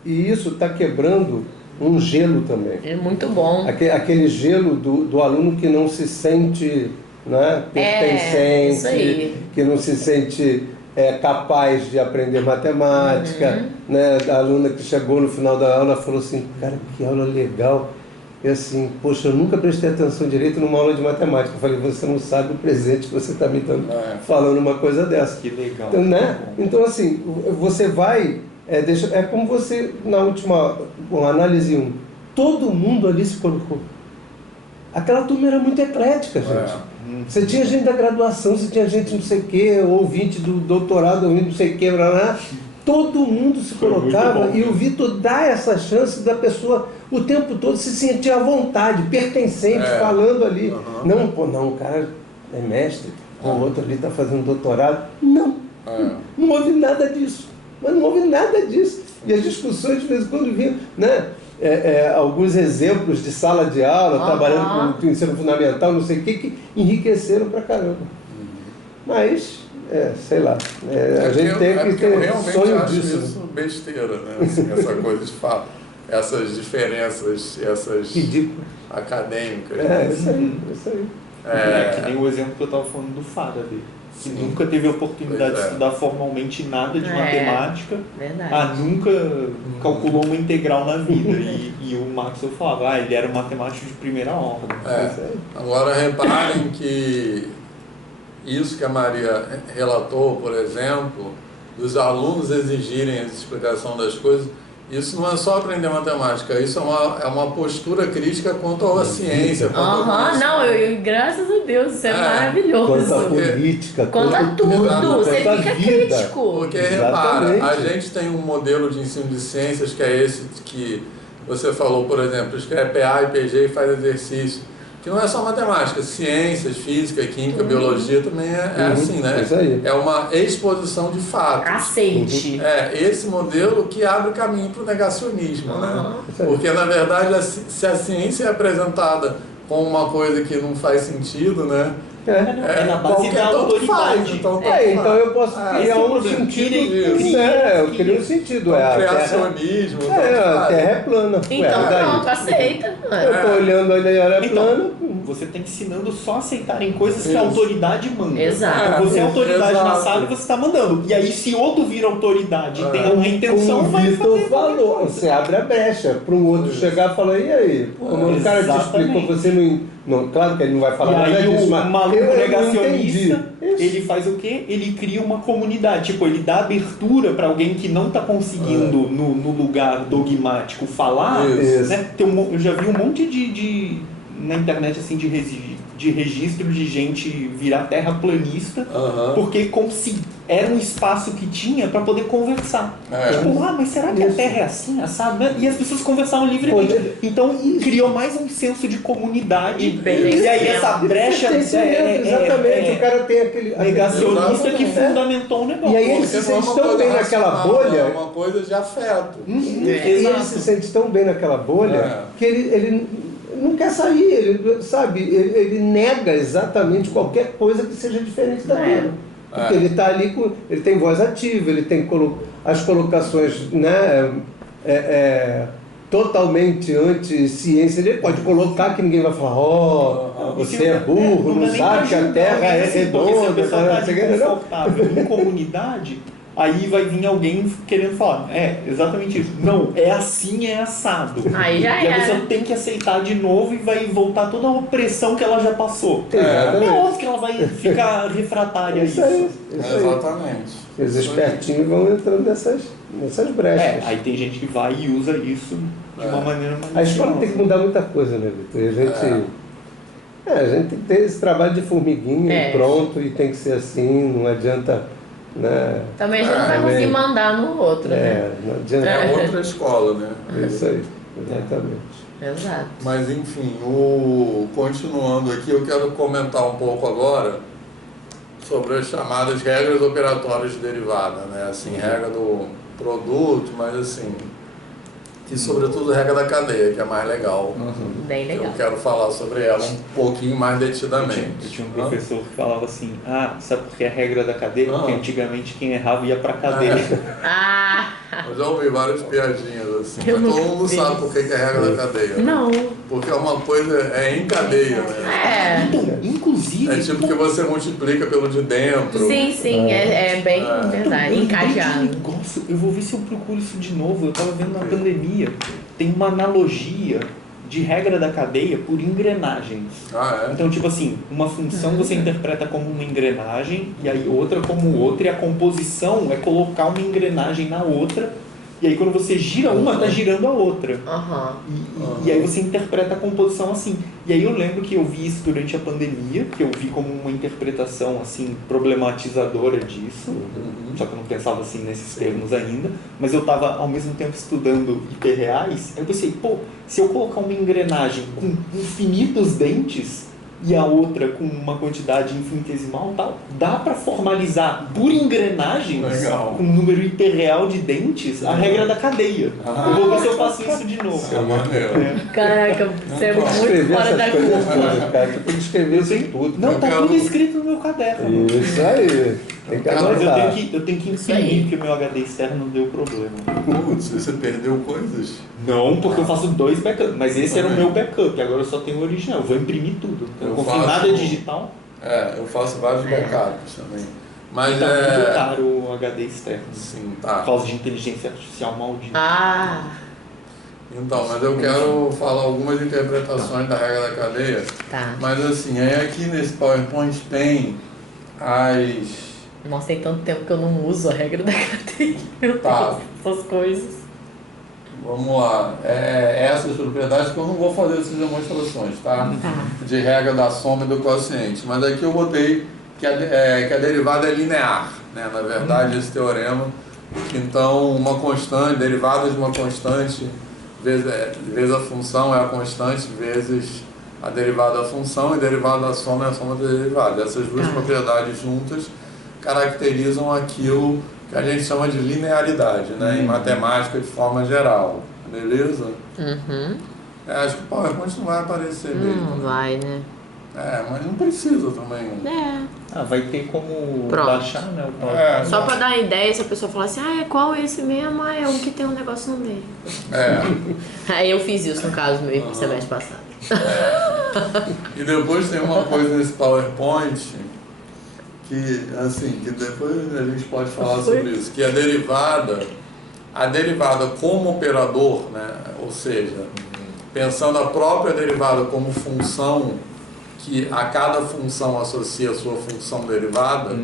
e isso está quebrando um gelo também. É muito bom. Aquele gelo do aluno que não se sente, né, pertencente, isso aí. que não se sente capaz de aprender matemática. Né? A aluna que chegou no final da aula falou assim, cara, que aula legal. E assim, poxa, eu nunca prestei atenção direito numa aula de matemática. Eu falei, você não sabe o presente que você está me dando falando uma coisa dessa. Que legal. Então, né? Então assim, você vai... É como você, na última análise 1, todo mundo ali se colocou. Aquela turma era muito eclética, gente. Você tinha gente da graduação, você tinha gente não sei o quê, ouvinte do doutorado, ouvinte não sei o quê, blá, blá. Todo mundo se colocava e o Vitor dá essa chance da pessoa o tempo todo se sentir à vontade, pertencente, falando ali. Não, o cara é mestre, o outro ali está fazendo doutorado. Não houve nada disso. Mas não houve nada disso. E as discussões de vez em quando vinham, né? Alguns exemplos de sala de aula, trabalhando com o ensino fundamental, não sei o que enriqueceram pra caramba. Mas... sei lá, a gente tem que ter sonho disso. Isso besteira, né? Assim, essa coisa de fato, essas diferenças, essas acadêmicas. Isso aí. Que nem o exemplo que eu estava falando do Fada dele. Que nunca teve a oportunidade de estudar formalmente nada de matemática. Verdade. Nunca calculou uma integral na vida. E o Maxwell falava, ele era um matemático de primeira ordem. Agora reparem que isso que a Maria relatou, por exemplo, dos alunos exigirem a explicação das coisas, isso não é só aprender matemática, isso é uma postura crítica quanto à ciência. Graças a Deus, isso é maravilhoso. Quanto à política, quanto a tudo, você fica crítico. Porque, repara, a gente tem um modelo de ensino de ciências que é esse que você falou, por exemplo, escreve PA e PG e faz exercício. Que não é só matemática, ciências, física, química, biologia também é assim, né? Isso aí. É uma exposição de fatos. Aceite. É esse modelo que abre o caminho para o negacionismo, né? Isso aí. Porque, na verdade, se a ciência é apresentada como uma coisa que não faz sentido, né? É na base da autoridade. Então Eu posso criar um sentido. Eu crio um sentido. A criacionismo. Terra é plana. Então daí? pronto, aceita. Eu tô olhando a Terra é plana. Você está ensinando só a aceitarem coisas que a autoridade manda. Exato. Então, você é autoridade na Exato. sala e você está mandando. E aí, se outro vira autoridade e tem uma intenção, Como o vai Vitor fazer falou, você abre a brecha para um outro chegar e falar, e aí? Como o cara te explicou, você não. Claro que ele não vai falar E nada aí disso, o mas maluco eu não negacionista, entendi. Isso. ele faz o quê? Ele cria uma comunidade. Tipo, ele dá abertura para alguém que não está conseguindo no lugar dogmático falar. Isso. Né? Eu já vi um monte na internet assim de registro de gente virar terraplanista, porque como se era um espaço que tinha para poder conversar. Tipo, mas será que a Terra é assim, assado? E as pessoas conversavam livremente. Então criou mais um senso de comunidade. E aí essa brecha exatamente, o cara tem aquele negacionista que fundamentou o negócio. E aí ele se sente tão bem naquela bolha. É uma coisa de afeto. E ele se sente tão bem naquela bolha que ele não quer sair, ele nega exatamente qualquer coisa que seja diferente daquilo. Porque ele está ali, ele tem voz ativa, ele tem as colocações, né, totalmente anti-ciência. Ele pode colocar que ninguém vai falar, você é burro, não sabe que a Terra é redonda. Se a pessoa está desconfortável em comunidade, aí vai vir alguém querendo falar, exatamente isso. Não, é assim, é assado. Aí já e a era. pessoa tem que aceitar de novo e vai voltar toda a opressão que ela já passou. Exatamente. É óbvio que ela vai ficar refratária a isso. Exatamente. Os espertinhos vão entrando nessas brechas. Aí tem gente que vai e usa isso de uma maneira mais... A escola tem que mudar muita coisa, né, Vitor? A gente tem que ter esse trabalho de formiguinha pronto e tem que ser assim, não adianta... Né? Também a gente não vai conseguir mandar no outro, né? Não adianta. É outra escola, né? Isso aí, exatamente. Exato. Mas enfim, continuando aqui, eu quero comentar um pouco agora sobre as chamadas regras operatórias de derivada, né? Assim, regra do produto, mas assim, e sobretudo regra da cadeia, que é mais legal. Bem legal. Eu quero falar sobre ela um pouquinho mais detidamente. Eu tinha um professor que falava assim, sabe por que é a regra da cadeia? Porque antigamente quem errava ia pra cadeia. Eu já ouvi várias piadinhas assim, Eu mas todo nunca mundo vi sabe por que é a regra da cadeia. Né? Não. Porque é uma coisa, em cadeia, né? Então, inclusive... É tipo que você multiplica pelo de dentro. Sim, é bem verdade, encadeado. Eu vou ver se eu procuro isso de novo. Eu estava vendo na pandemia, tem uma analogia de regra da cadeia por engrenagens. Então, tipo assim, uma função você interpreta como uma engrenagem e aí outra como outra, e a composição é colocar uma engrenagem na outra, e aí quando você gira uma, está girando a outra. E aí você interpreta a composição assim. E aí eu lembro que eu vi isso durante a pandemia, que eu vi como uma interpretação assim problematizadora disso, só que eu não pensava assim nesses termos ainda, mas eu estava ao mesmo tempo estudando hiperreais, aí eu pensei, se eu colocar uma engrenagem com infinitos dentes e a outra com uma quantidade infinitesimal tal, dá para formalizar por engrenagens, com um número hiperreal de dentes, a regra da cadeia. Eu vou ver se eu faço isso de novo. Caraca, você é muito fora da curva. Cara, tu tem que escrever isso em tudo. Não, tá tudo escrito no meu caderno. Isso aí. Tem que Mas anotar. eu tenho que imprimir, porque o meu HD externo deu problema. Putz, você perdeu coisas? Não, porque eu faço 2 backups, mas esse era o meu backup, agora eu só tenho o original, eu vou imprimir tudo. Eu não confio em nada digital. Eu faço vários backups também. Mas tá muito caro o HD externo. Sim, tá. Por causa de inteligência artificial maldita. Então, mas eu quero falar algumas interpretações da regra da cadeia. Mas assim, aqui nesse PowerPoint tem as... Nossa, tem tanto tempo que eu não uso a regra da cadeia. Essas coisas. Vamos lá. Essas propriedades que eu não vou fazer essas demonstrações, tá? De regra da soma e do quociente. Mas aqui eu botei que a derivada é linear, né? Na verdade, esse teorema. Então, uma constante, derivada de uma constante, vezes a função é a constante, vezes a derivada da função e derivada da soma é a soma da derivada. Essas duas propriedades juntas caracterizam aquilo que a gente chama de linearidade, né? Em matemática de forma geral. Beleza? Acho que o PowerPoint não vai aparecer mesmo. Não vai, né? Mas não precisa também. Vai ter como Pronto. baixar, né? O PowerPoint. Só pra dar ideia, se a pessoa falar assim, qual é esse mesmo? É um que tem um negócio no meio. Aí eu fiz isso no caso no meio semestre passado. E depois tem uma coisa nesse PowerPoint que, assim, que depois a gente pode falar sobre isso, que a derivada como operador, né? Ou seja, pensando a própria derivada como função, que a cada função associa a sua função derivada,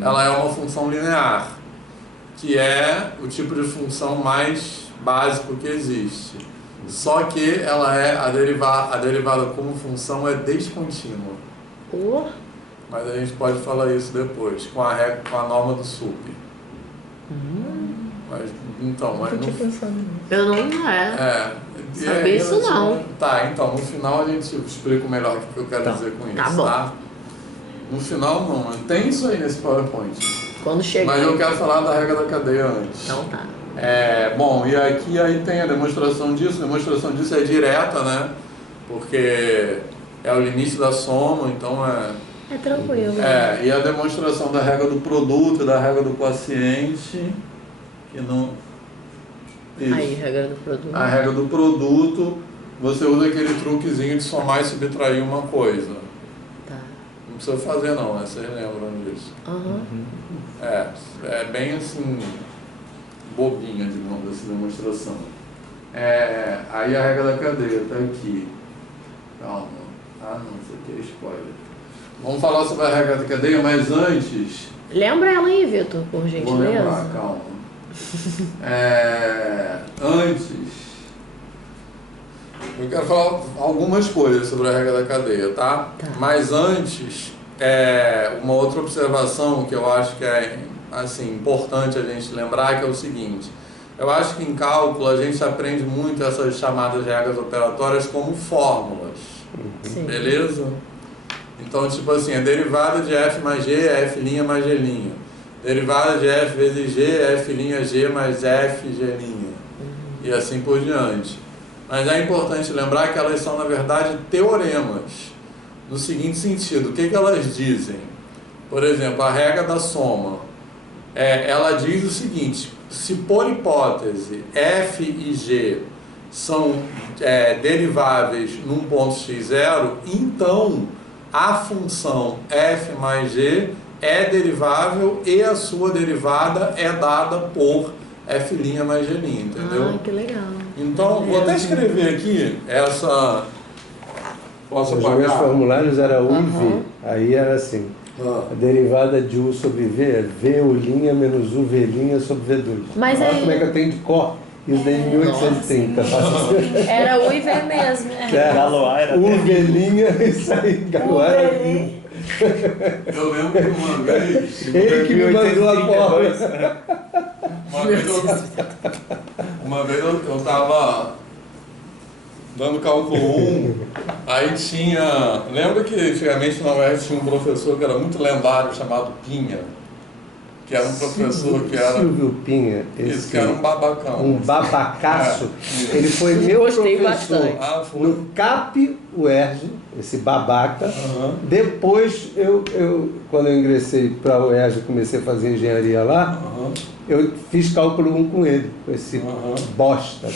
ela é uma função linear, que é o tipo de função mais básico que existe. Só que ela é a derivada como função é descontínua. Mas a gente pode falar isso depois, com a norma do sup. Mas Eu não sabia isso não. Tá, então no final a gente explica melhor o que eu quero dizer com isso, tá? No final não, tem isso aí nesse PowerPoint. Quando chegar. Mas eu quero falar da regra da cadeia antes. Então tá. Bom, e aqui aí tem a demonstração disso. A demonstração disso é direta, né? Porque é o limite da soma, então é tranquilo. E a demonstração da regra do produto e da regra do quociente, que não... Isso. Aí, regra do produto. A regra do produto, você usa aquele truquezinho de somar e subtrair uma coisa. Tá. Não precisa fazer não, né? Vocês lembram disso. É bem assim, bobinha, digamos, essa demonstração. Aí a regra da cadeia tá aqui. Calma. Não, isso aqui é spoiler. Vamos falar sobre a regra da cadeia, mas antes... Lembra ela aí, Vitor, por gentileza? Vou lembrar, calma. Antes, eu quero falar algumas coisas sobre a regra da cadeia, tá? Mas antes, uma outra observação que eu acho que é assim, importante a gente lembrar, que é o seguinte: eu acho que em cálculo a gente aprende muito essas chamadas regras operatórias como fórmulas. Beleza? Então, tipo assim, a derivada de f mais g é f' mais g'. Derivada de f vezes g é f'g mais fg'. E assim por diante. Mas é importante lembrar que elas são, na verdade, teoremas. No seguinte sentido, o que elas dizem? Por exemplo, a regra da soma. Ela diz o seguinte: se por hipótese f e g são deriváveis num ponto x0, então a função f mais g é derivável e a sua derivada é dada por f' mais g', entendeu? Que legal. Então, vou até escrever aqui essa... Posso apagar? Os meus formulários era U e V. Aí era assim, a derivada de U sobre V é V' menos U V' sobre V2. Mas olha como é que eu tenho de cor. Isso daí em 1830. Era U e V mesmo. Galois era U V', isso aí, Galois era... Eu lembro que uma vez... Ele que me mandou a fórmula. Uma vez eu estava dando cálculo 1, aí tinha... Lembra que antigamente na UERJ tinha um professor que era muito lendário, chamado Pinha? Que era um professor que era... Silvio Pinha. Isso, que era um babacão. Um babacaço. Ele foi meu Gostei professor bastante. no CAP UERJ, esse babaca. Depois, quando eu ingressei para a UERJ, comecei a fazer engenharia lá, eu fiz cálculo 1 com ele, com esse bosta.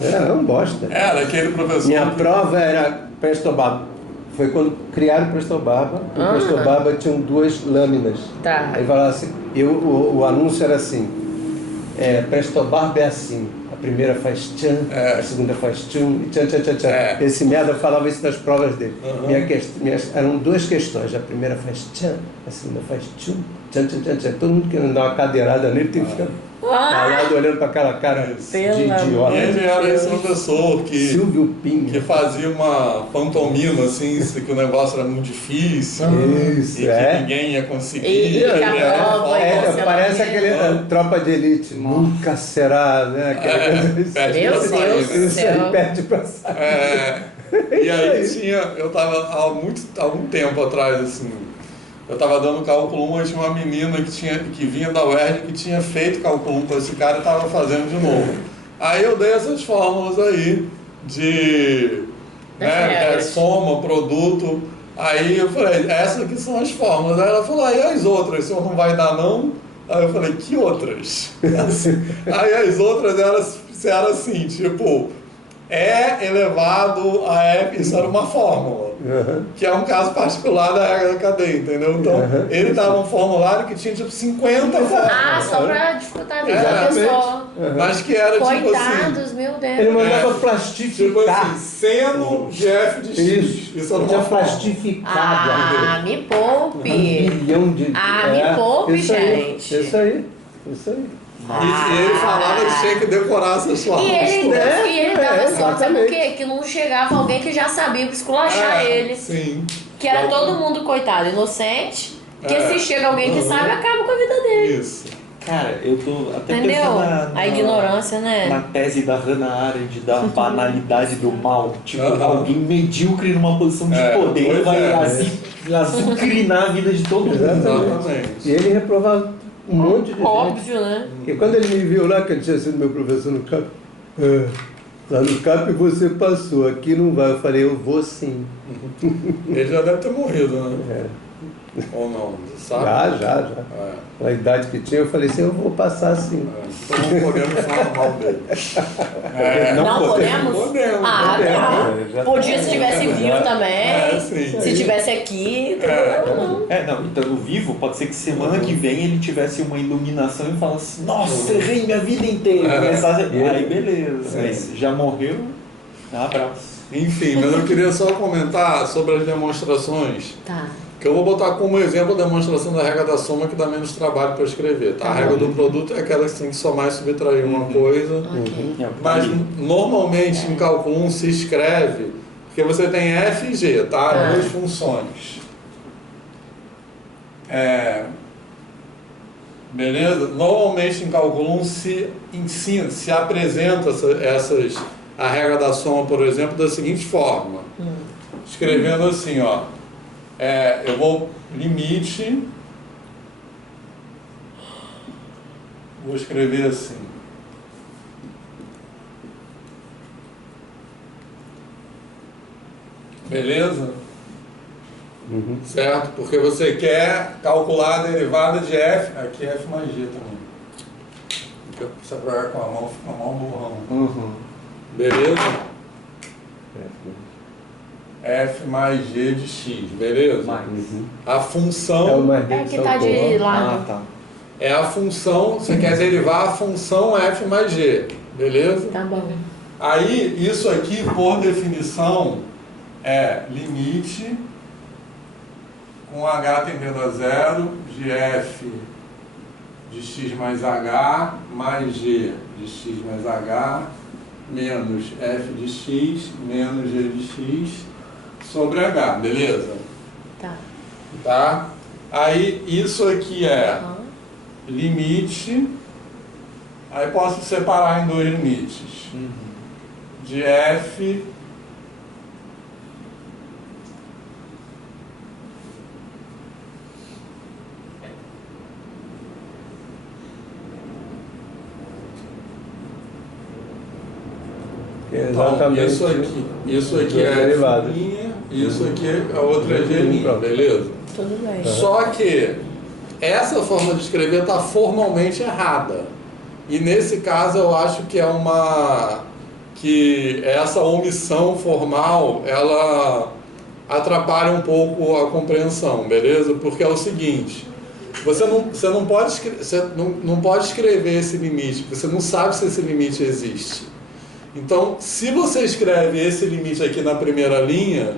Era um bosta. Era aquele professor... Minha prova era Prestobaba. Foi quando criaram o Prestobaba. O Prestobaba tinham 2 lâminas. Tá. Aí falava assim, o anúncio era assim, Prestobaba é assim, a primeira faz tchan, a segunda faz tchum, e tchan, tchan, tchan, tchan. Esse merda falava isso nas provas dele. Eram 2 questões, a primeira faz tchan, a segunda faz tchum, todo mundo querendo dar uma cadeirada nele, tem que ficar parado olhando para aquela cara de idiota. E ele era esse professor Silvio Pinho. que fazia uma pantomima, assim, que o negócio era muito difícil. Isso, e que ninguém ia conseguir. Parece aquele Tropa de Elite. Nunca será, né? Meu Deus do céu. Perde pra sair. E aí eu tava há algum tempo atrás, assim, eu tava dando cálculo 1 e tinha uma menina que vinha da UERJ que tinha feito cálculo 1 com esse cara e tava fazendo de novo. Aí eu dei essas fórmulas aí de soma, produto. Aí eu falei, essas aqui são as fórmulas. Aí ela falou, e as outras? O senhor não vai dar não? Aí eu falei, que outras? Aí as outras eram assim, tipo, E elevado a F, isso era uma fórmula, que é um caso particular da regra da cadeia, entendeu? Então, ele dava um formulário que tinha tipo 50 fórmulas. Só pra dificultar a vida da pessoa. Mas que era Coitados, tipo assim... meu Deus. Ele mandava plastificar. Tipo assim, seno de F de X. Isso era uma plastificado. Me poupe. 1 bilhão de... me poupe, gente. Isso aí. E ele falava que tinha que decorar essas fórmulas. E ele dava sorte, sabe o quê? Que não chegava alguém que já sabia pra esculachar ele. Sim. Que era todo mundo, coitado, inocente. Porque se chega alguém que sabe, acaba com a vida dele. Isso. Cara, eu tô até Entendeu? pensando A ignorância, né? na tese da Hannah Arendt da banalidade do mal. Tipo, alguém medíocre numa posição de poder vai azucrinar a vida de todo mundo. Exatamente. E ele reprovava um monte de gente. Óbvio, né? E quando ele me viu lá, que ele tinha sido meu professor no CAP, lá no CAP você passou, aqui não vai. Eu falei, eu vou sim. Ele já deve ter morrido, né? Ou não, sabe? Já. A idade que tinha, eu falei assim, eu vou passar sim. Então não podemos falar mal dele. Não podemos? Podemos. Não. Podia se tivesse vivo também. Se tivesse aqui, Não, estando vivo, pode ser que semana que vem ele tivesse uma iluminação e falasse, nossa, errei minha vida inteira. Aí beleza, mas já morreu, abraço. Enfim, mas eu queria só comentar sobre as demonstrações. Tá. Que eu vou botar como exemplo a demonstração da regra da soma, que dá menos trabalho para escrever. Tá? A regra do produto é aquela que você tem que somar e subtrair uma coisa. Mas normalmente em cálculo 1 se escreve, porque você tem F e G, tá? Duas funções. Beleza? Normalmente em cálculo 1 se ensina, se apresenta a regra da soma, por exemplo, da seguinte forma. Escrevendo assim, ó. Eu vou limite, vou escrever assim. Beleza? Certo? Porque você quer calcular a derivada de F, aqui é F mais G também. Porque se aprovar com a mão, fica mal burrão. Beleza? F mais G de X, beleza? A função... que tá de lado. É a função, você quer derivar a função F mais G, beleza? Tá bom. Aí, isso aqui, por definição, é limite com H tendendo a zero de F de X mais H mais G de X mais H menos F de X menos G de X sobre H, beleza? Tá? Aí isso aqui é limite, aí posso separar em dois limites, de F então, isso aqui é derivada. Isso aqui a outra é G', beleza? Tudo bem. Só que essa forma de escrever está formalmente errada. E nesse caso eu acho que que essa omissão formal, ela atrapalha um pouco a compreensão, beleza? Porque é o seguinte, você não pode escrever esse limite, porque você não sabe se esse limite existe. Então, se você escreve esse limite aqui na primeira linha,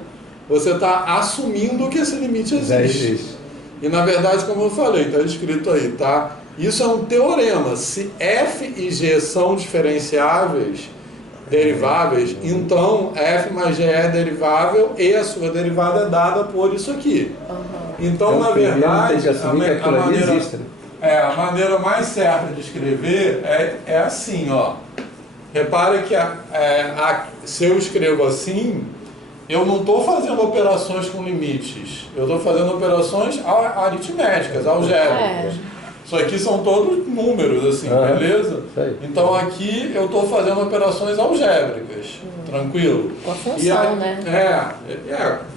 você está assumindo que esse limite existe. E na verdade, como eu falei, está escrito aí, tá? Isso é um teorema. Se f e g são diferenciáveis, deriváveis, então f mais g é derivável e a sua derivada é dada por isso aqui. Então, na verdade, a maneira mais certa de escrever é assim, ó. Repare que se eu escrevo assim, eu não estou fazendo operações com limites. Eu estou fazendo operações aritméticas, algébricas. Isso aqui são todos números, assim, beleza? Então aqui eu estou fazendo operações algébricas, tranquilo? Com a função, né?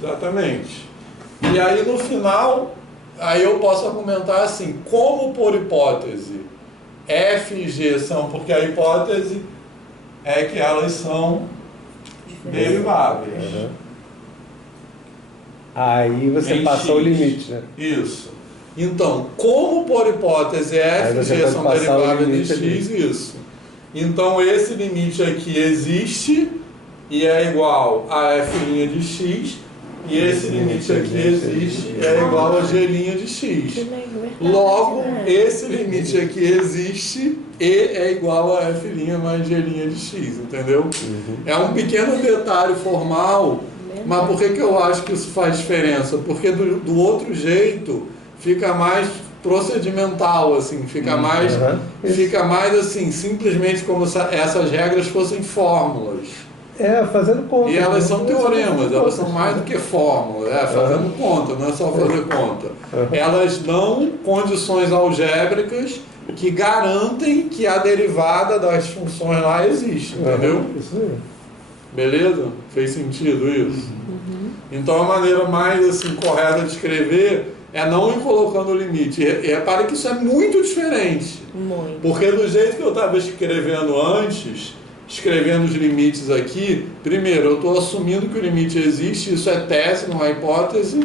Exatamente. E aí no final, aí eu posso argumentar assim, como por hipótese f e g são, porque a hipótese é que elas são deriváveis. Aí você passa o limite, né? Isso. Então, como por hipótese f e g são deriváveis de x, isso. Então esse limite aqui existe e é igual a f' de x, e esse limite aqui existe e é igual a g' de x. Logo, esse limite aqui existe e é igual a f' mais g' de x, entendeu? É um pequeno detalhe formal, mas por que eu acho que isso faz diferença? Porque do outro jeito fica mais procedimental, assim, fica mais assim, simplesmente como se essas regras fossem fórmulas. Fazendo conta. E elas são teoremas, elas são mais do que fórmulas, fazendo conta, não é só fazer conta. Elas dão condições algébricas que garantem que a derivada das funções lá existe, entendeu? Isso aí. Beleza? Fez sentido isso? Então a maneira mais assim, correta de escrever é não ir colocando o limite. E repare que isso é muito diferente. Muito. Porque do jeito que eu estava escrevendo antes, escrevendo os limites aqui, primeiro, eu estou assumindo que o limite existe, isso é tese, não é hipótese,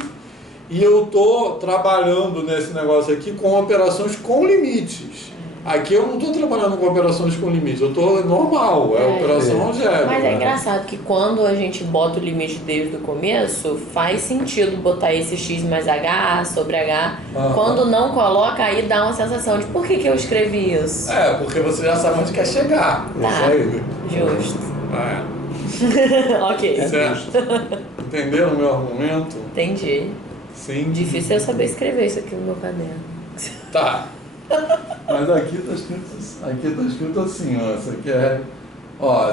e eu estou trabalhando nesse negócio aqui com operações com limites. Aqui eu não estou trabalhando com operações com limites, eu estou normal, operação algébrica. Mas é engraçado que quando a gente bota o limite desde o começo, faz sentido botar esse x mais h sobre h. Quando não coloca, aí dá uma sensação de por que eu escrevi isso? Porque você já sabe onde quer chegar. Tá, justo. Ok. Certo. Entenderam o meu argumento? Entendi. Sim. Difícil é saber escrever isso aqui no meu caderno. Tá. Mas aqui está escrito assim, ó. Essa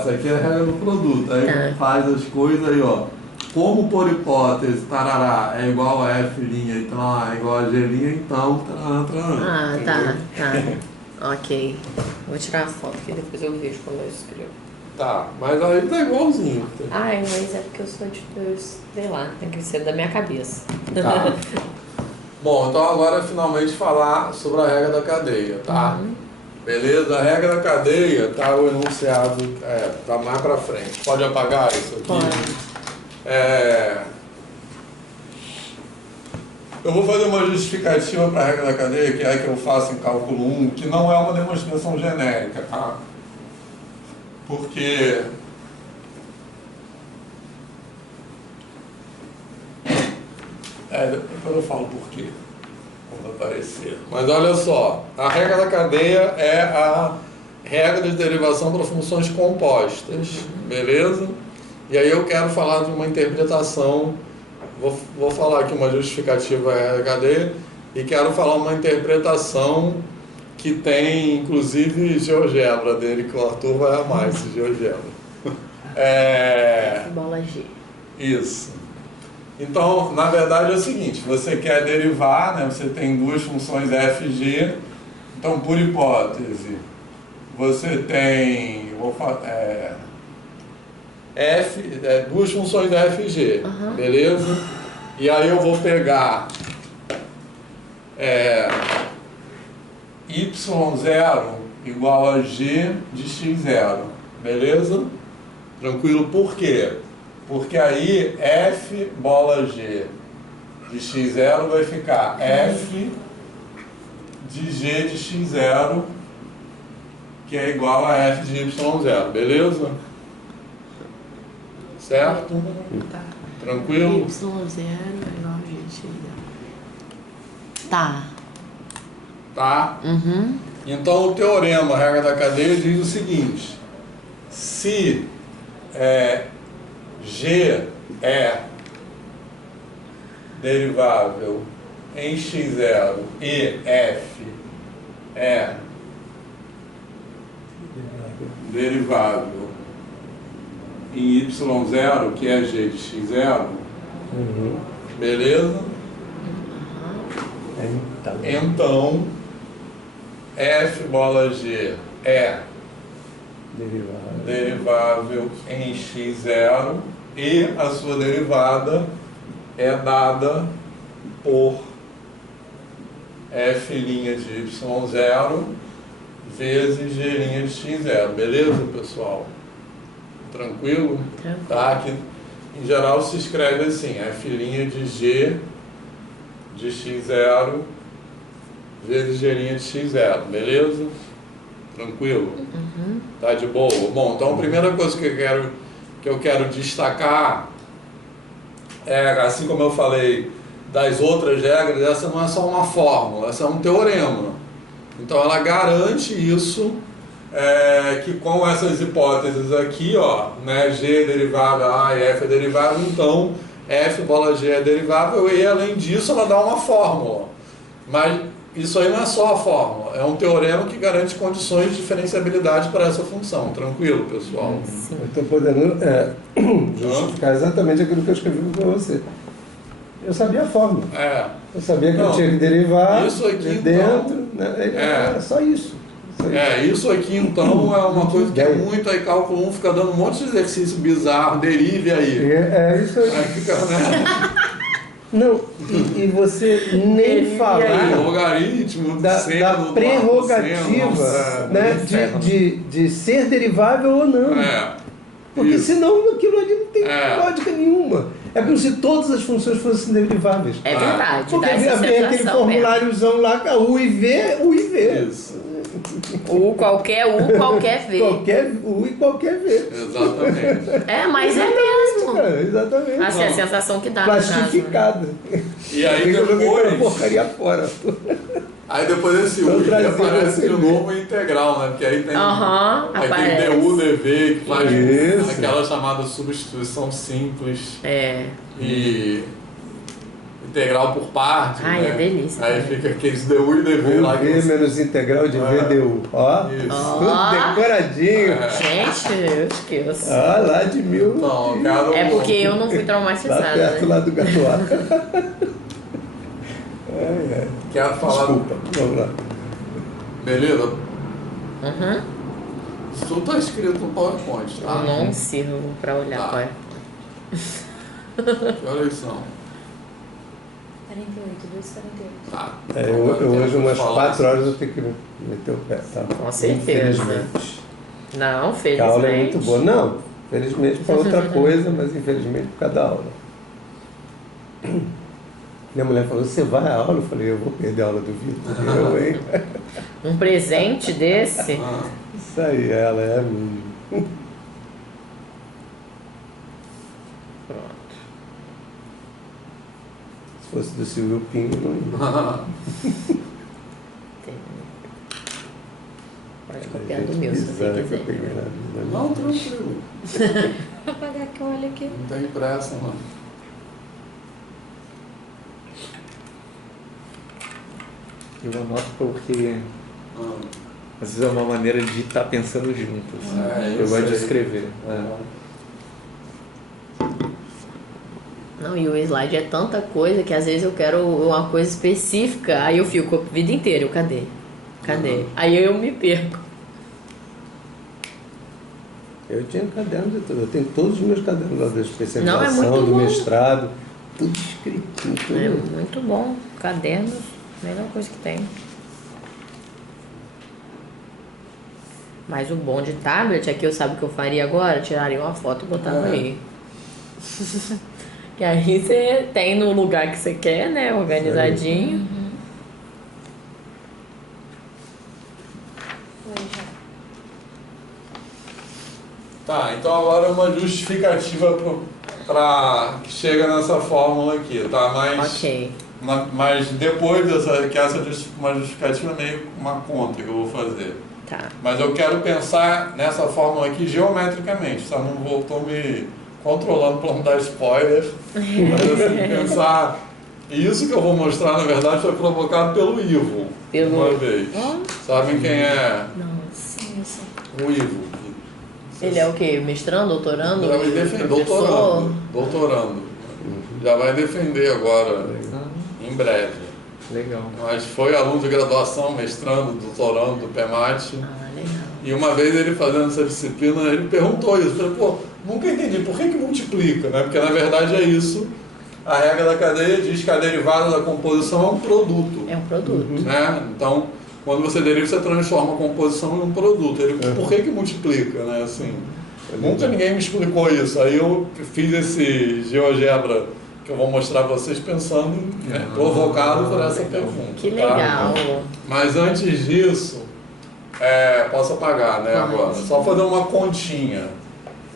aqui é a regra do produto. Aí faz as coisas aí, ó. Como por hipótese, tarará, é igual a f', então A é igual a g', então tarará. Tá. Ok. Vou tirar a foto que depois eu vejo quando eu escrevo. Tá, mas aí tá igualzinho. Mas é porque eu sou sei lá, tem que ser da minha cabeça. Tá. Bom, então agora finalmente falar sobre a regra da cadeia, tá? Beleza? A regra da cadeia tá o enunciado, tá mais pra frente. Pode apagar isso aqui? Pode. Eu vou fazer uma justificativa para a regra da cadeia, que é a que eu faço em cálculo 1, que não é uma demonstração genérica, tá? Porque depois eu falo por quê, quando aparecer. Mas olha só, a regra da cadeia é a regra de derivação para funções compostas, beleza? E aí eu quero falar de uma interpretação, vou falar aqui uma justificativa à regra da cadeia, e quero falar uma interpretação que tem, inclusive, GeoGebra dele, que o Arthur vai amar esse GeoGebra. Bola G. Isso. Então, na verdade é o seguinte, você quer derivar, né? Você tem duas funções f e g, então, por hipótese, você tem duas funções f e g, beleza? E aí eu vou pegar y0 igual a g de x0, beleza? Tranquilo, por quê? Porque aí f bola g de x0 vai ficar f de g de x0, que é igual a f de y0, beleza? Certo? Tá. Tranquilo? Y0 é igual a g de x0. Tá. Tá? Uhum. Então o teorema, a regra da cadeia, diz o seguinte: se G é derivável em x0 e f é derivável em y0, que é g de x0, beleza? Então, f bola g é derivável em x0 e a sua derivada é dada por f' de y0 vezes g' de x0, beleza, pessoal? Tranquilo? Tá? Que em geral se escreve assim, f' de g de x0 vezes g' de x0, beleza? Tranquilo? Tá de boa? Bom, então a primeira coisa que eu quero destacar é, assim como eu falei das outras regras, essa não é só uma fórmula, essa é um teorema. Então ela garante isso, que com essas hipóteses aqui, ó, né, G é derivável A e F é derivável, então F bola G é derivável e além disso ela dá uma fórmula. Mas isso aí não é só a fórmula, é um teorema que garante condições de diferenciabilidade para essa função. Tranquilo, pessoal? Sim. Eu estou podendo justificar exatamente aquilo que eu escrevi para você. Eu sabia a fórmula. Eu sabia que eu tinha que derivar isso aqui, de dentro. então, Né? É só isso. Isso aqui então é uma coisa que é muito, aí cálculo 1 fica dando um monte de exercício bizarro, derive aí. Isso aí. Aí fica, né? Não, e você nem falar logaritmo da prerrogativa, né, de ser derivável ou não. Porque isso. senão aquilo ali não tem lógica nenhuma. É como se todas as funções fossem deriváveis. É verdade. Porque dá essa havia aquele sensação formuláriozão lá, U e V. Isso. Qualquer V. Qualquer U e qualquer V. Exatamente. Mas é mesmo. Exatamente. Assim, a sensação que dá no caso, né? Plastificada. E aí Eu joguei aquela depois... porcaria fora. Aí depois esse U aparece de novo em integral, né? Porque aí tem, aí tem DU, DV, que faz aquela chamada substituição simples. E integral por parte. Ai, é delícia. Aí fica aqueles DU e DV lá. V menos integral de VDU. Ó, tudo decoradinho. Gente, eu esqueço. Lá de 1000. Não, cara, é porque eu não fui Lá traumatizada, perto, lá do Gatuá. Quero falar... Desculpa, vamos lá. Beleza? Isso tudo tá escrito no PowerPoint, tá? Eu não sirvo pra olhar, pai. Que horas são? 48, 2h48. Tá. Eu hoje umas 4 horas eu tenho que meter o pé, tá? Com certeza. Infelizmente. Não, Porque a aula é muito felizmente. boa. Não, felizmente para outra coisa, mas infelizmente por causa da aula. Minha mulher falou, você vai à aula? Eu falei, eu vou perder a aula do Vitor. Eu, hein? Um presente desse? Isso aí, ela é a minha. Pronto. Se fosse do Silvio Pinho, não ia. Pode copiar do meu, se você Que eu peguei quiser. na vida. Não, tranquilo. Vou apagar que eu olho aqui. Não tem pressa, mano. Eu anoto porque às vezes é uma maneira de estar pensando juntos. Eu gosto de escrever. Não, e o slide é tanta coisa que às vezes eu quero uma coisa específica, aí eu fico a vida inteira, cadê? Aí eu me perco. Eu tinha caderno de tudo. Eu tenho todos os meus cadernos lá da Não, é especialização, muito do bom. mestrado. Tudo escrito. Tudo. É muito bom. Cadernos, melhor coisa que tem. Mas o bom de tablet é que eu sabe o que eu faria agora? Tiraria uma foto e botava aí. E aí você tem no lugar que você quer, né? Organizadinho. Tá, então agora uma justificativa para que chega nessa fórmula aqui, tá? Mas Ok. Mas depois uma justificativa é meio uma conta que eu vou fazer. Tá. Mas eu quero pensar nessa fórmula aqui geometricamente, só não estou me controlando para não dar spoiler, mas assim, pensar. E isso que eu vou mostrar, na verdade, foi provocado pelo Ivo, uma vez. Sabem quem é Não. Sim, eu sei. o Ivo? Ele é o quê? Mestrando, doutorando? Já vai defender, doutorando. Já vai defender agora, em breve. Legal. Mas foi aluno de graduação, mestrando, doutorando do PEMAT. Legal. E uma vez ele fazendo essa disciplina, ele perguntou isso. Eu falei, nunca entendi, por que multiplica? Né? Porque na verdade é isso. A regra da cadeia diz que a derivada da composição é um produto. É um produto. Né? Então, quando você deriva, você transforma a composição em um produto. Ele, por que multiplica? Né? Assim, nunca ninguém me explicou isso. Aí eu fiz esse GeoGebra que eu vou mostrar para vocês pensando, né, provocado por essa pergunta. Que legal. Tá? Mas antes disso, posso apagar, né, agora? Só fazer uma continha,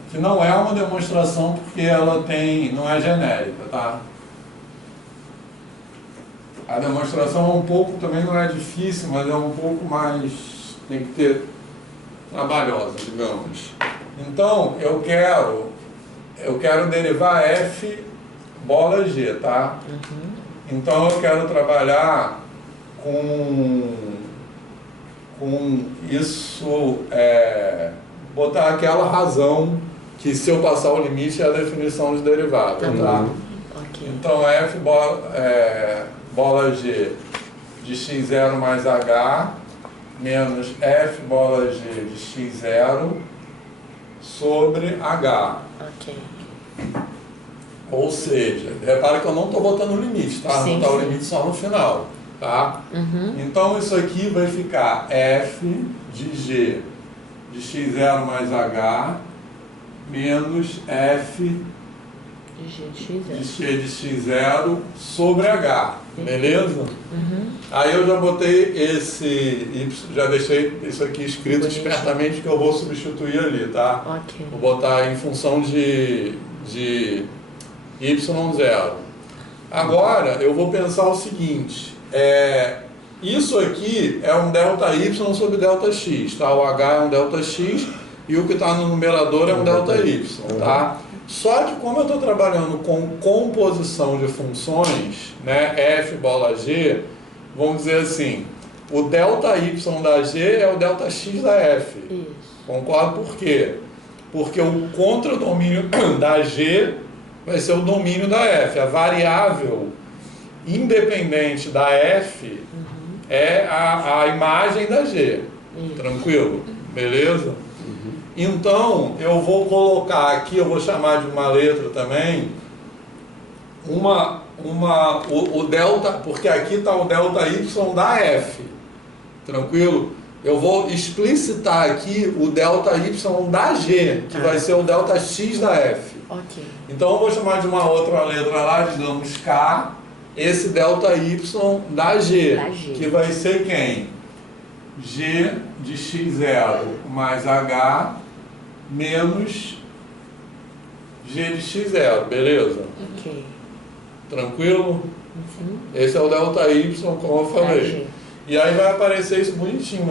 que não é uma demonstração porque ela não é genérica, tá? A demonstração também não é difícil, mas é um pouco mais, tem que ter trabalhosa, digamos. Então, eu quero derivar f bola G, tá? Então eu quero trabalhar com isso, botar aquela razão que se eu passar o limite é a definição de derivada, tá? Okay. Então f bola G de x0 mais h menos f bola G de x0 sobre h. Ok. Ou seja, repara que eu não estou botando o limite, tá? Sim, não está o sim. limite só no final, tá? Então isso aqui vai ficar f de g de x0 mais h menos f de g de x0 sobre h, beleza? Aí eu já botei esse y, já deixei isso aqui escrito espertamente que eu vou substituir ali, tá? Ok. Vou botar em função de y0. Agora eu vou pensar o seguinte, isso aqui é um ΔY sobre ΔX, tá? O H é um ΔX e o que está no numerador é um ΔY, tá? Só que como eu estou trabalhando com composição de funções, né, f bola g, vamos dizer assim, o ΔY da g é o ΔX da f. Isso. Concordo por quê? Porque o contradomínio da g vai ser o domínio da f. A variável independente da f é a imagem da g. Tranquilo? Beleza? Então, eu vou colocar aqui, eu vou chamar de uma letra também, o delta, porque aqui está o ΔY da f. Tranquilo? Eu vou explicitar aqui o ΔY da g, que vai ser o ΔX da f. Ok. Então eu vou chamar de uma outra letra lá, digamos K, esse ΔY da G, que vai ser quem? G de x0 mais H menos G de x0, beleza? Ok. Tranquilo? Sim. Esse é o ΔY, como eu falei. G. E aí vai aparecer isso bonitinho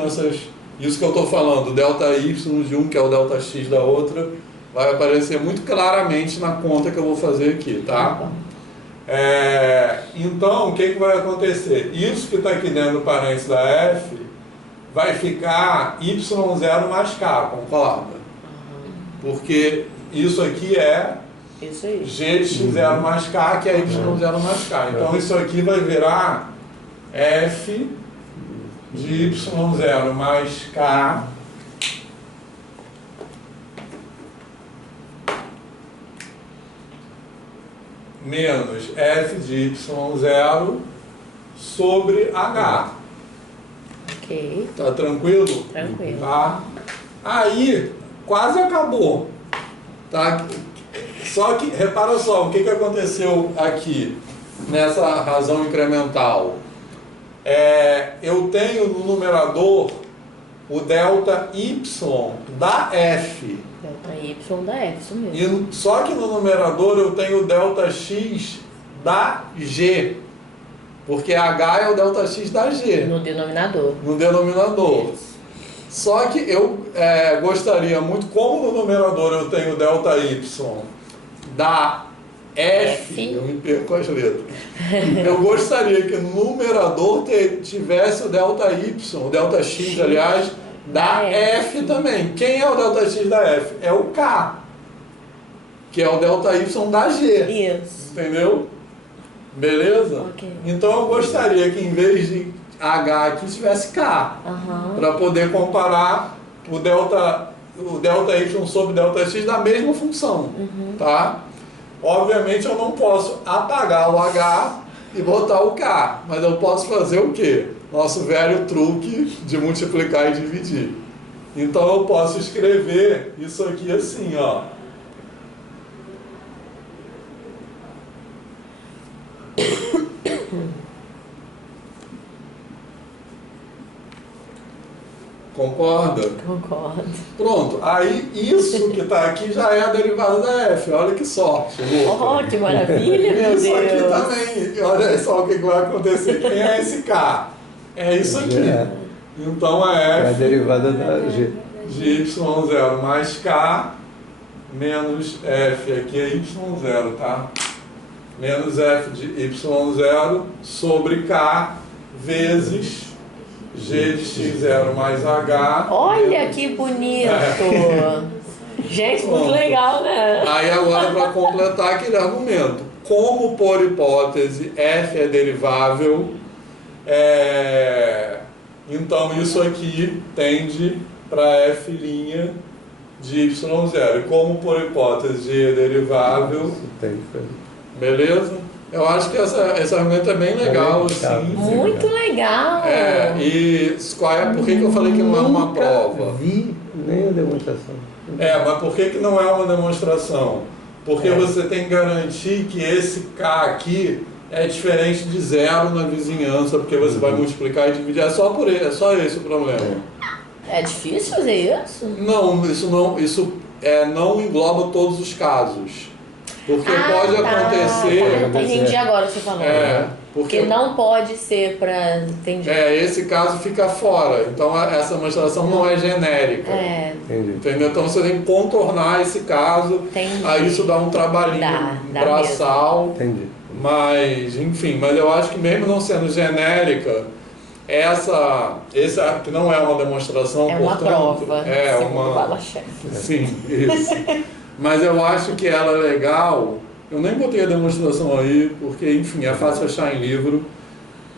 isso que eu estou falando, ΔY de um, que é o ΔX da outra, vai aparecer muito claramente na conta que eu vou fazer aqui, tá? Então, o que vai acontecer? Isso que está aqui dentro do parênteses da f vai ficar y0 mais k, concorda? Porque isso aqui é Isso aí. g de x0 mais k, que é y0 mais k. Então, isso aqui vai virar f de y0 mais k menos f de y0 sobre h. Ok. Tá tranquilo? Tranquilo. Tá? Aí, quase acabou. Tá? Só que, repara só, o que aconteceu aqui, nessa razão incremental? Eu tenho no numerador o ΔY da f. ΔY da f, isso mesmo. Só que no numerador eu tenho o ΔX da g. Porque H é o ΔX da G, No denominador. no denominador. Só que eu gostaria muito, como no numerador eu tenho ΔY da F, eu me perco as letras. Eu gostaria que no numerador tivesse o ΔY, o ΔX, aliás, da F também. Quem é o ΔX da F? É o K, que é o ΔY da G. Isso. Entendeu? Beleza? Ok. Então eu gostaria que em vez de H aqui tivesse K, para poder comparar o ΔY sobre ΔX da mesma função, tá? Obviamente eu não posso apagar o H e botar o K, mas eu posso fazer o quê? Nosso velho truque de multiplicar e dividir. Então eu posso escrever isso aqui assim, ó. Concorda? Concordo. Pronto, aí isso que está aqui já é a derivada da F, olha que sorte. Oh, que maravilha, meu Isso Deus. aqui também, e olha só o que vai acontecer. Quem é esse K? É isso aqui. Então a É a F derivada da G. de Y0 mais K menos F, aqui é Y0, tá? Menos F de Y0 sobre K vezes G de X0 mais H. Olha que bonito. Gente, muito legal, né? Aí agora, para completar aquele argumento, como por hipótese F é derivável, então isso aqui tende para F' de Y0. E como por hipótese G é derivável, beleza? Eu acho que esse argumento é bem legal, assim. Muito legal. E por que eu falei que não é uma prova? Vi nem a demonstração. Mas por que não é uma demonstração? Porque você tem que garantir que esse K aqui é diferente de zero na vizinhança, porque você vai multiplicar e dividir. É só esse o problema. É difícil fazer isso? Não, isso não engloba todos os casos. Porque pode acontecer. Entendi agora o que você falou. Porque não pode ser para. Entendi. Esse caso fica fora. Então essa demonstração não é genérica. Entendeu? Então você tem que contornar esse caso. Entendi. Aí isso dá um trabalhinho braçal. Entendi. Mas, enfim, mas eu acho que mesmo não sendo genérica, essa que não é uma demonstração, é uma portanto, prova. uma Bala-chefe. Sim, isso. Mas eu acho que ela é legal. Eu nem botei a demonstração aí, porque, enfim, é fácil achar em livro.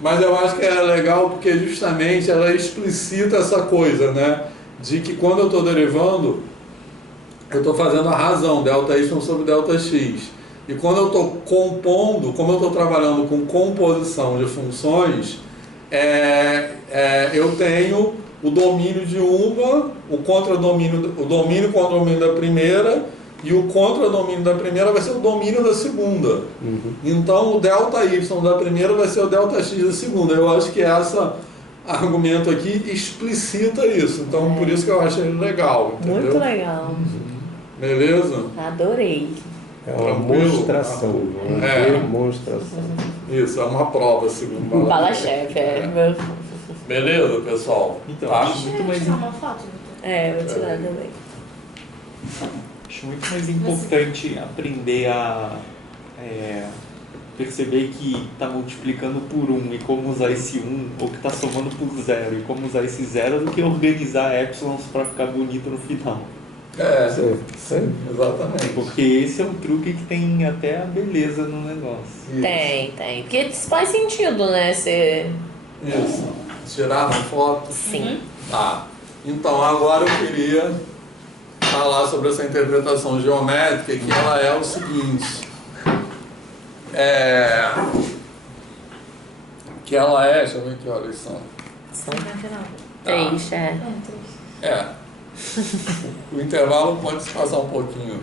Mas eu acho que ela é legal porque justamente ela explicita essa coisa, né? De que quando eu estou derivando, eu estou fazendo a razão, ΔY sobre ΔX. E quando eu estou compondo, como eu estou trabalhando com composição de funções, eu tenho o domínio de uma, o domínio contra o domínio da primeira, e o contra-domínio da primeira vai ser o domínio da segunda. Então o ΔY da primeira vai ser o ΔX da segunda. Eu acho que esse argumento aqui explicita isso. Então por isso que eu acho ele legal. Entendeu? Muito legal. Beleza? Adorei. É uma demonstração. Demonstração. Isso, é uma prova, segundo Bala-chefe, Beleza, pessoal? Então, Tá? acho muito mais vou tirar também. Acho muito mais importante aprender a perceber que está multiplicando por 1 e como usar esse 1, ou que está somando por 0 e como usar esse 0, do que organizar epsilons para ficar bonito no final. Sim, exatamente. Porque esse é um truque que tem até a beleza no negócio. Isso. Tem. Porque faz sentido, né? Isso. Tirar na foto? Sim. Tá. Então, agora eu queria falar sobre essa interpretação geométrica, que ela é o seguinte. Que ela é... Deixa eu ver que horas são. São 3. 3, O intervalo pode se passar um pouquinho.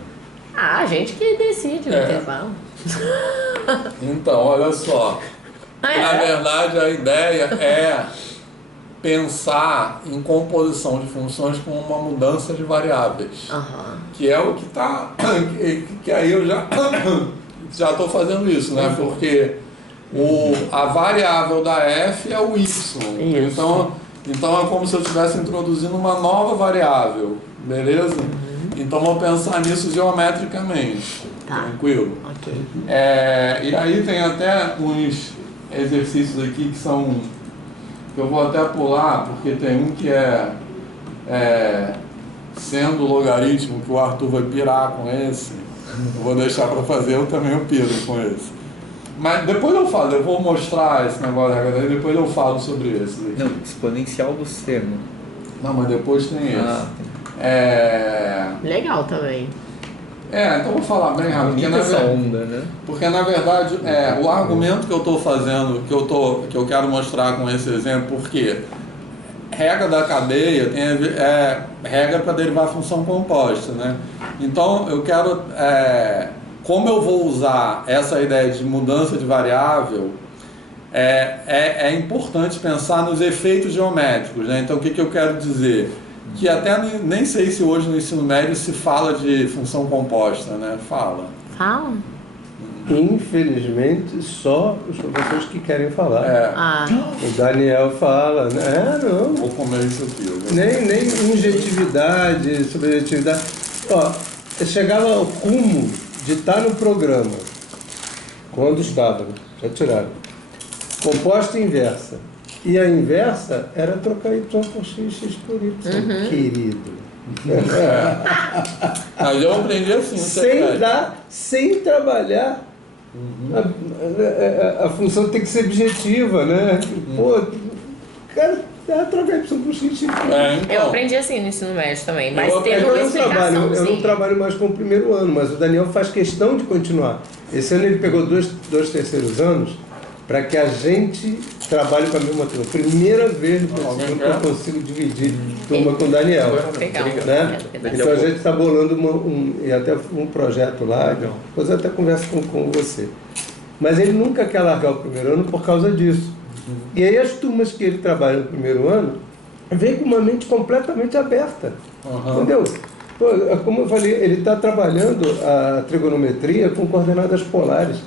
a gente que decide o intervalo. Então, olha só. Na verdade, a ideia é pensar em composição de funções com uma mudança de variáveis. Que é o que está... Que aí eu já estou fazendo isso, né? Porque A variável da f é o y. Isso. Então é como se eu estivesse introduzindo uma nova variável, beleza? Então vou pensar nisso geometricamente, Tá. tranquilo? Ok. E aí tem até uns exercícios aqui que são... que eu vou até pular, porque tem um que sendo logaritmo, que o Arthur vai pirar com esse. Eu vou deixar para fazer, eu também piro com esse. Mas depois eu falo, eu vou mostrar esse negócio e depois eu falo sobre esse aqui. Não, exponencial do seno. Não, mas depois tem esse. Legal também. Então eu vou falar bem rápido. Bonita essa onda, né? Porque na verdade, o argumento que eu estou fazendo, que eu quero mostrar com esse exemplo, porque regra da cadeia tem regra para derivar a função composta, né? Então eu quero, como eu vou usar essa ideia de mudança de variável, é importante pensar nos efeitos geométricos, né? Então o que eu quero dizer? Que até nem sei se hoje no ensino médio se fala de função composta, né? Fala. Infelizmente, só os professores que querem falar. O Daniel fala, né? Não. Vou comer isso aqui. Nem injetividade, subjetividade. Ó, eu chegava ao cumo de estar no programa, quando estava, né? Já tiraram. Composta inversa. E a inversa era trocar y por x, x por y, querido. Mas eu aprendi assim, sem trabalhar. A função tem que ser objetiva, né? Pô, cara, trocar y por x, x por y. Eu aprendi assim no ensino médio também, mas teve Eu uma não explicação. eu não trabalho mais com o primeiro ano, mas o Daniel faz questão de continuar. Esse ano ele pegou dois terceiros anos para que a gente trabalhe com a mesma turma. Primeira vez no que eu consigo dividir turma com o Daniel. Legal. Né? Então a gente está bolando até um projeto lá, depois eu até converso com você. Mas ele nunca quer largar o primeiro ano por causa disso. E aí as turmas que ele trabalha no primeiro ano vem com uma mente completamente aberta. Entendeu? Pô, como eu falei, ele está trabalhando a trigonometria com coordenadas polares.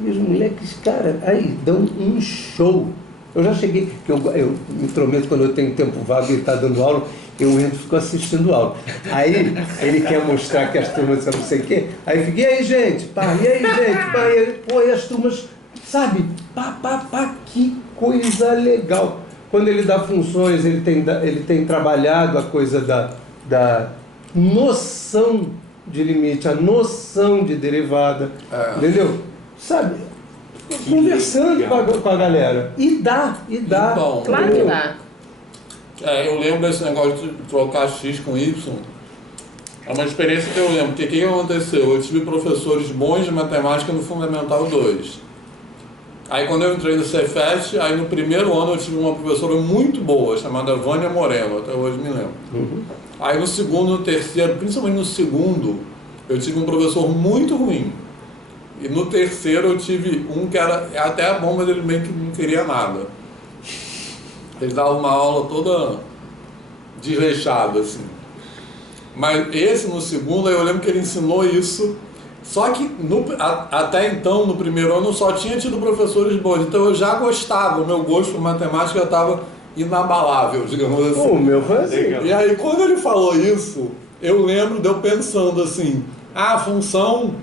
E os moleques, cara, aí dão um show. Eu já cheguei, eu me intrometo quando eu tenho tempo vago e ele está dando aula, eu entro e fico assistindo aula. Aí ele quer mostrar que as turmas são não sei o quê, aí fica, e aí gente, pá, pô, e as turmas, sabe, que coisa legal. Quando ele dá funções, ele tem trabalhado a coisa da noção de limite, a noção de derivada, entendeu? Sabe? Conversando com a galera. E dá. Então, Claro que dá. Eu lembro desse negócio de trocar X com Y. É uma experiência que eu lembro. Porque o que aconteceu? Eu tive professores bons de matemática no Fundamental 2. Aí quando eu entrei no Cefet, aí no primeiro ano eu tive uma professora muito boa, chamada Vânia Moreno, até hoje me lembro. Aí no segundo, no terceiro, principalmente no segundo, eu tive um professor muito ruim. E no terceiro eu tive um que era até bom, mas ele meio que não queria nada. Ele dava uma aula toda desleixada, assim. Mas esse no segundo, eu lembro que ele ensinou isso. Só que até então, no primeiro ano, eu só tinha tido professores bons. Então eu já gostava, o meu gosto por matemática já estava inabalável, digamos assim. O meu foi assim. E aí quando ele falou isso, eu lembro de eu pensando assim, a função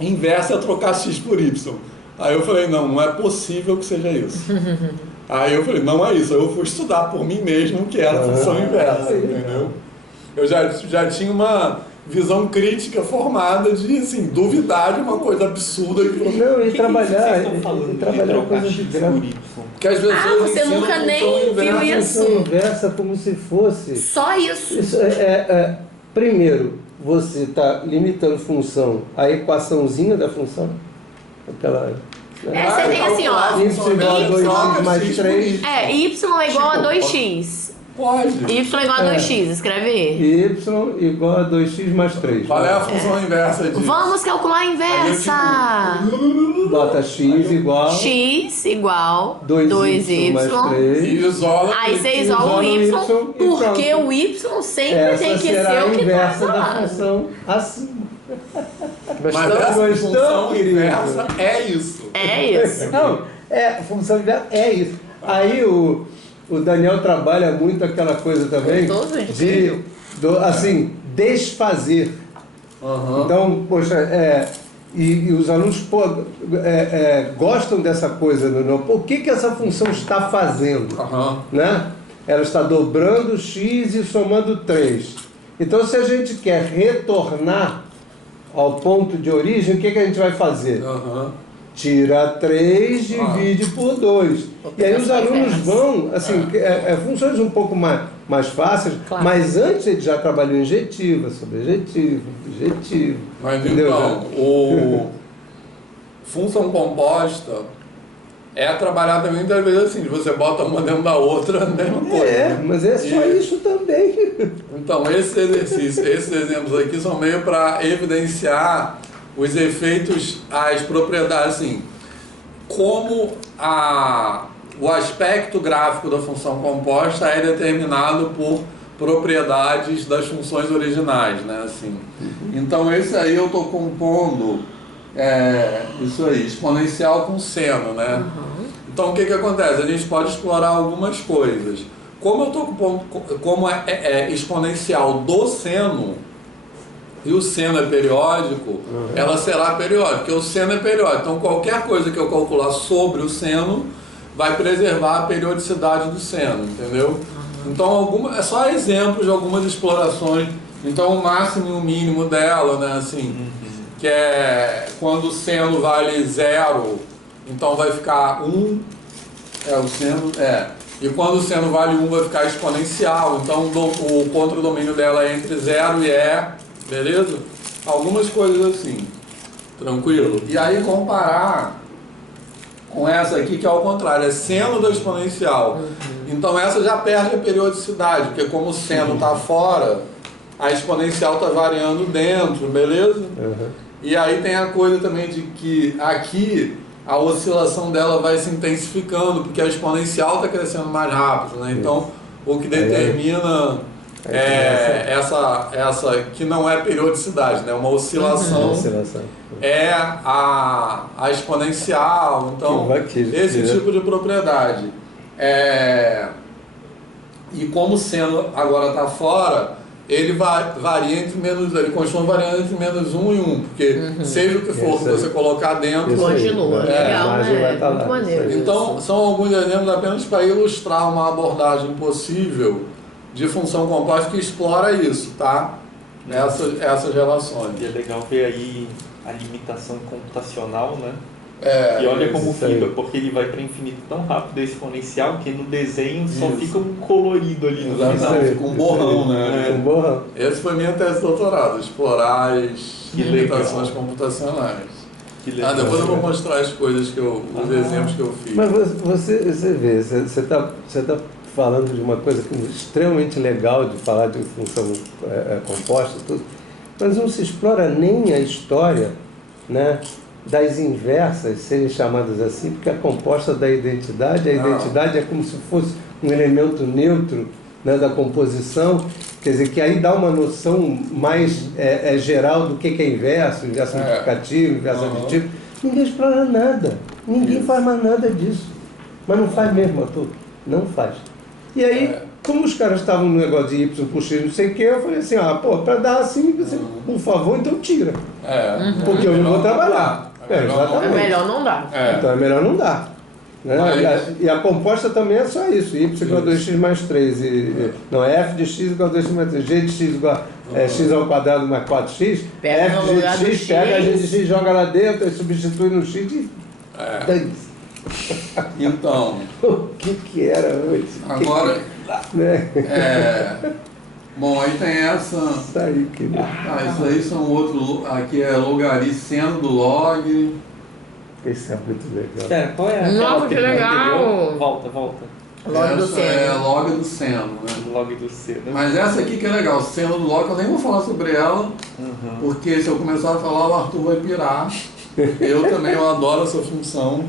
inversa é trocar x por y. Aí eu falei, não é possível que seja isso. Aí eu falei, não é isso. Aí eu fui estudar por mim mesmo o que era a função inversa, entendeu? Eu já tinha uma visão crítica formada de, assim, duvidar de uma coisa absurda. Não, e trabalhar coisa de grau. Que as pessoas você nunca nem viu isso. Função inversa como se fosse... Só isso. Primeiro, você está limitando função, a equaçãozinha da função, aquela... Você tem assim, ó. Y igual a 2x mais 3. Y é igual a 2x. Pode. Y igual a 2x, escreve aí. Y igual a 2x mais 3. Qual é a função inversa disso? Vamos calcular a inversa. Bota x igual... X igual 2y mais 3. E isola. Aí você isola o y, porque o y sempre tem que ser o que será a está inversa da isolado. função acima. Mas essa Gostamos, função querido. inversa é isso. É isso. Não, função inversa é isso. Aí o Daniel trabalha muito aquela coisa também Todo de, assim, desfazer. Aham. Então, poxa, e os alunos gostam dessa coisa. O que essa função está fazendo? Aham. Né? Ela está dobrando x e somando 3. Então, se a gente quer retornar ao ponto de origem, o que a gente vai fazer? Aham. Tira 3, divide por 2. E aí os alunos vão, assim, funções um pouco mais fáceis, Claro. mas antes ele já trabalhou em jetiva, sobrejetivo, objetivo. Mas entendeu? então, função composta é trabalhar também muitas vezes assim, você bota uma dentro da outra, a mesma coisa. Mas é só isso também. Então, esses exercícios, esses exemplos aqui são meio para evidenciar os efeitos, as propriedades, assim, como o aspecto gráfico da função composta é determinado por propriedades das funções originais, né, assim. Então, esse aí eu estou compondo, isso aí, exponencial com seno, né. Então, o que acontece? A gente pode explorar algumas coisas. Como eu estou compondo, como é exponencial do seno, e o seno é periódico, ela será periódica, porque o seno é periódico. Então, qualquer coisa que eu calcular sobre o seno vai preservar a periodicidade do seno, entendeu? Então, é só exemplos de algumas explorações. Então, o máximo e o mínimo dela, né, assim, que é quando o seno vale 0, então vai ficar 1, o seno, e quando o seno vale 1 vai ficar exponencial, então o contradomínio dela é entre 0 e beleza? Algumas coisas assim, tranquilo? E aí comparar com essa aqui que é ao contrário, é seno da exponencial. Então essa já perde a periodicidade, porque como o seno está fora, a exponencial está variando dentro, beleza? E aí tem a coisa também de que aqui a oscilação dela vai se intensificando, porque a exponencial está crescendo mais rápido, né? Então o que determina essa que não é periodicidade, né? Uma oscilação, é a exponencial, então esse tipo de propriedade. E como o seno agora está fora, ele varia entre ele continua variando entre -1 e 1, porque seja o que for que você colocar dentro, continua. Legal, né? Muito maneiro. Então, são alguns exemplos apenas para ilustrar uma abordagem possível de função composta que explora isso, tá? Essas relações. E é legal ver aí a limitação computacional, né? E olha como fica, porque ele vai para infinito tão rápido exponencial que no desenho só fica um colorido ali no final. Fica um borrão, né? Um borrão. Essa foi minha tese de doutorado, explorar as limitações computacionais. Depois eu vou mostrar as coisas os exemplos que eu fiz. Mas você vê, você tá falando de uma coisa extremamente legal de falar de função composta, tudo, mas não se explora nem a história, né, das inversas serem chamadas assim, porque é composta da identidade, a identidade é como se fosse um elemento neutro, né, da composição, quer dizer, que aí dá uma noção mais geral do que é inverso multiplicativo, inverso aditivo. Ninguém explora nada, ninguém faz mais nada disso, mas não faz mesmo, Arthur, não faz. E aí, como os caras estavam no negócio de Y por X, não sei o que, eu falei assim, para dar assim, você, por favor, então tira. Porque eu não vou trabalhar. É melhor não dar. Então é melhor não dar. Né? E a composta também é só isso, y igual a 2x mais 3. Não, f de x igual a 2x mais 3, g de x igual a x ao quadrado mais 4x, f de x, pega a g de x, joga lá dentro, e substitui no x e... Então, o que era antes? Agora, bom, aí tem essa. Isso aí, querido. Isso aí são outros. Aqui é logaritmo, seno do log. Esse é muito legal. Qual é Não, que legal! Volta. Log do seno. É log do seno, né? Log do seno. Mas essa aqui que é legal, seno do log, eu nem vou falar sobre ela, porque se eu começar a falar, o Arthur vai pirar. Eu adoro essa função.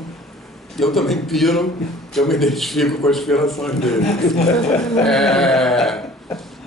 Eu também piro, eu me identifico com as pirações dele.